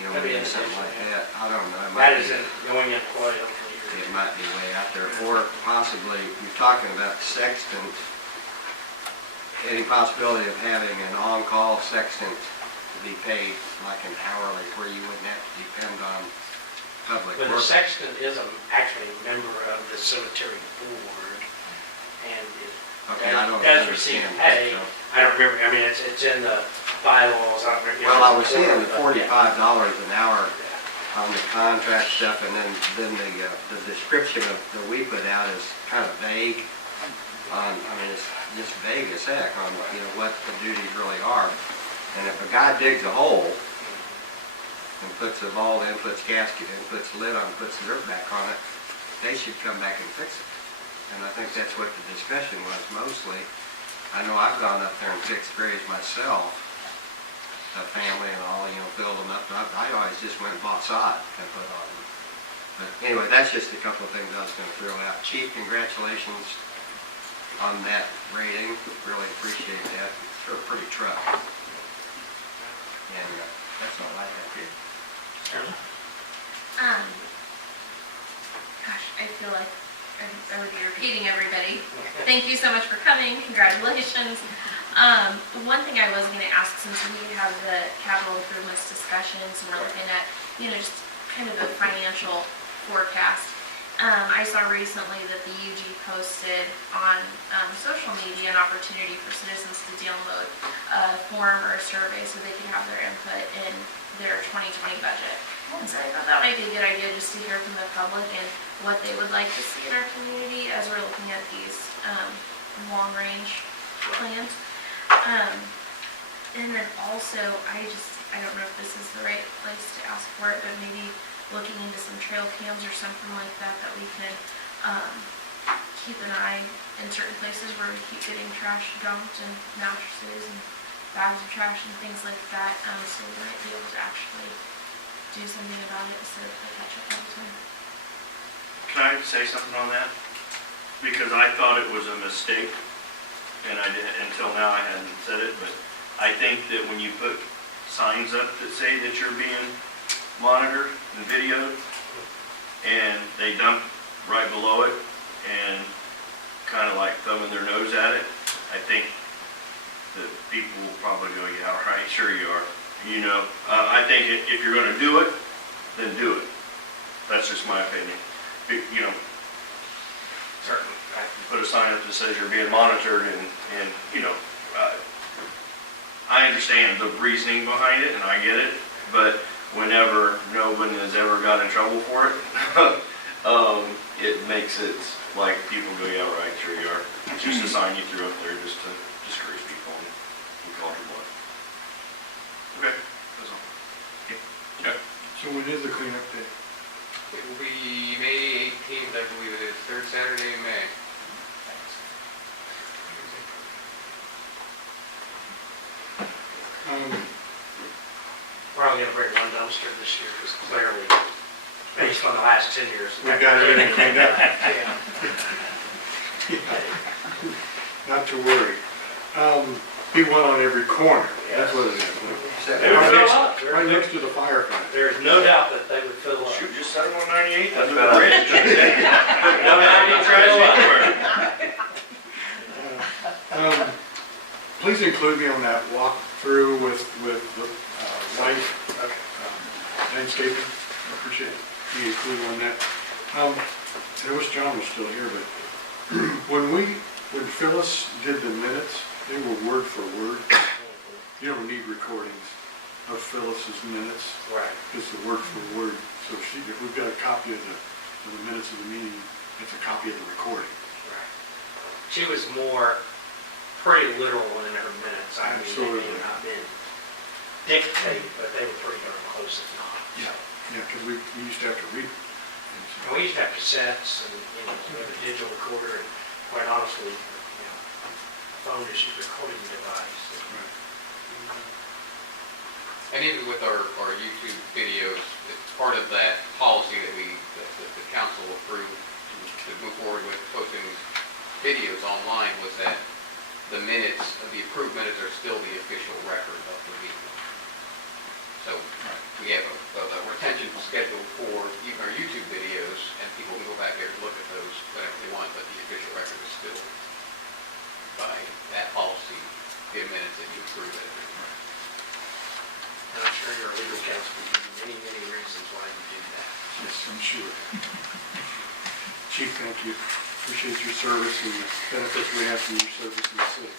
That'd be Maybe something like that. I don't know. That isn't going in quite a few years. It might be way out there, or possibly, you're talking about sextant, any possibility of having an on-call sextant to be paid like an hourly, where you wouldn't have to depend on public But the work. sexton is actually a member of the cemetery board, and Okay, I don't does receive understand pay. that, so. I don't remember, it's in the bylaws, I don't remember. Well, I was seeing the $45 an hour on the contract stuff, and then the description of that we put out is kind of vague on, I mean, it's just vague as heck on, you know, what the duties really are. And if a guy digs a hole and puts a vault in, puts gasket in, puts lid on, puts dirt back on it, they should come back and fix it. And I think that's what the discussion was mostly. I know I've gone up there and fixed graves myself, a family and all, you know, filled them up. I always just went and bought sod and put on them. But anyway, that's just a couple of things I was going to throw out. Chief, congratulations on that rating. Really appreciate that. It's a pretty truck. And that's all I have here. Gosh, I feel like I would be repeating everybody. Thank you so much for coming. Congratulations. One thing I was going to ask, since we have the capital improvements discussions, and we're looking at, you know, just kind of a financial forecast. I saw recently that the UG posted on social media an opportunity for citizens to download a form or a survey so they could have their input in their 2020 budget. And so I thought that might be a good idea, just to hear from the public and what they would like to see in our community as we're looking at these long-range plans. And then also, I don't know if this is the right place to ask for it, but maybe looking into some trail cams or something like that, that we can keep an eye in certain places where we keep getting trash dumped, and mattresses and bags of trash and things like that, so we might be able to actually do something about it instead of play catch up all the time. Can I say something on that? Because I thought it was a mistake, and I didn't, until now I hadn't said it, but I think that when you put signs up that say that you're being monitored and videoed, and they dump right below it, and kind of like thumbing their nose at it, I think that people will probably go, yeah, all right, sure you are. You know, I think if you're going to do it, then do it. That's just my opinion. You know, Certainly. put a sign up that says you're being monitored, and you know, I understand the reasoning behind it, and I get it, but whenever no one has ever got in trouble for it, it makes it like people go, yeah, right, sure you are. It's just a sign you threw up there just to discourage people and we called your bluff. Okay, that's all. So when is the cleanup day? It will be May 18th, I believe it is, third Saturday in May. We're only gonna bring one dumpster this year, because clearly, based on the last 10 years. We've got everything cleaned up. Yeah. Not to worry. Be one on every corner, that's what it is. They would fill up. Right next to the firefighter. There's no doubt that they would fill up. Shoot, just set them on 98. That's about bridge. No doubt he'd trash anywhere. Please include me on that walkthrough with the light landscaping. I appreciate it. Be included on that. I wish John was still here, but when Phyllis did the minutes, they were word for word. You don't need recordings of Phyllis's minutes. Right. It's the word for word. So if we've got a copy of the minutes of the meeting, it's a copy of the recording. Right. She was pretty literal in her minutes. I mean, they may have not been dictated, but they were pretty darn close if not. Yeah, because we used to have to read it. And we used to have cassettes and, you know, we have a digital recorder, and quite honestly, you know, phone is your recording device. And even with our YouTube videos, it's part of that policy that the council approved to move forward with posting videos online, was that the minutes, the approved minutes, are still the official record of the meeting. So we have a retention schedule for even our YouTube videos, and people can go back there and look at those whenever they want, but the official record is still by that policy, the minutes that you approve at every meeting. And I'm sure your legal counsel will give you many, many reasons why you do that. Yes, I'm sure. Chief, thank you. Appreciate your service and the benefits we have from your service in the city.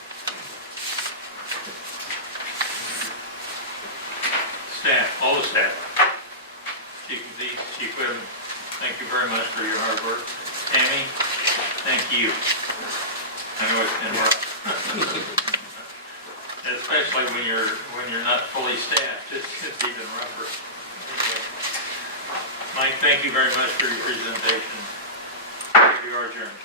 Staff, all the staff. Chief Z, Chief Whitten, thank you very much for your hard work. Tammy, thank you. I know it's been rough. Especially when you're not fully staffed, it's even rougher. Mike, thank you very much for your presentation. You are adjourned.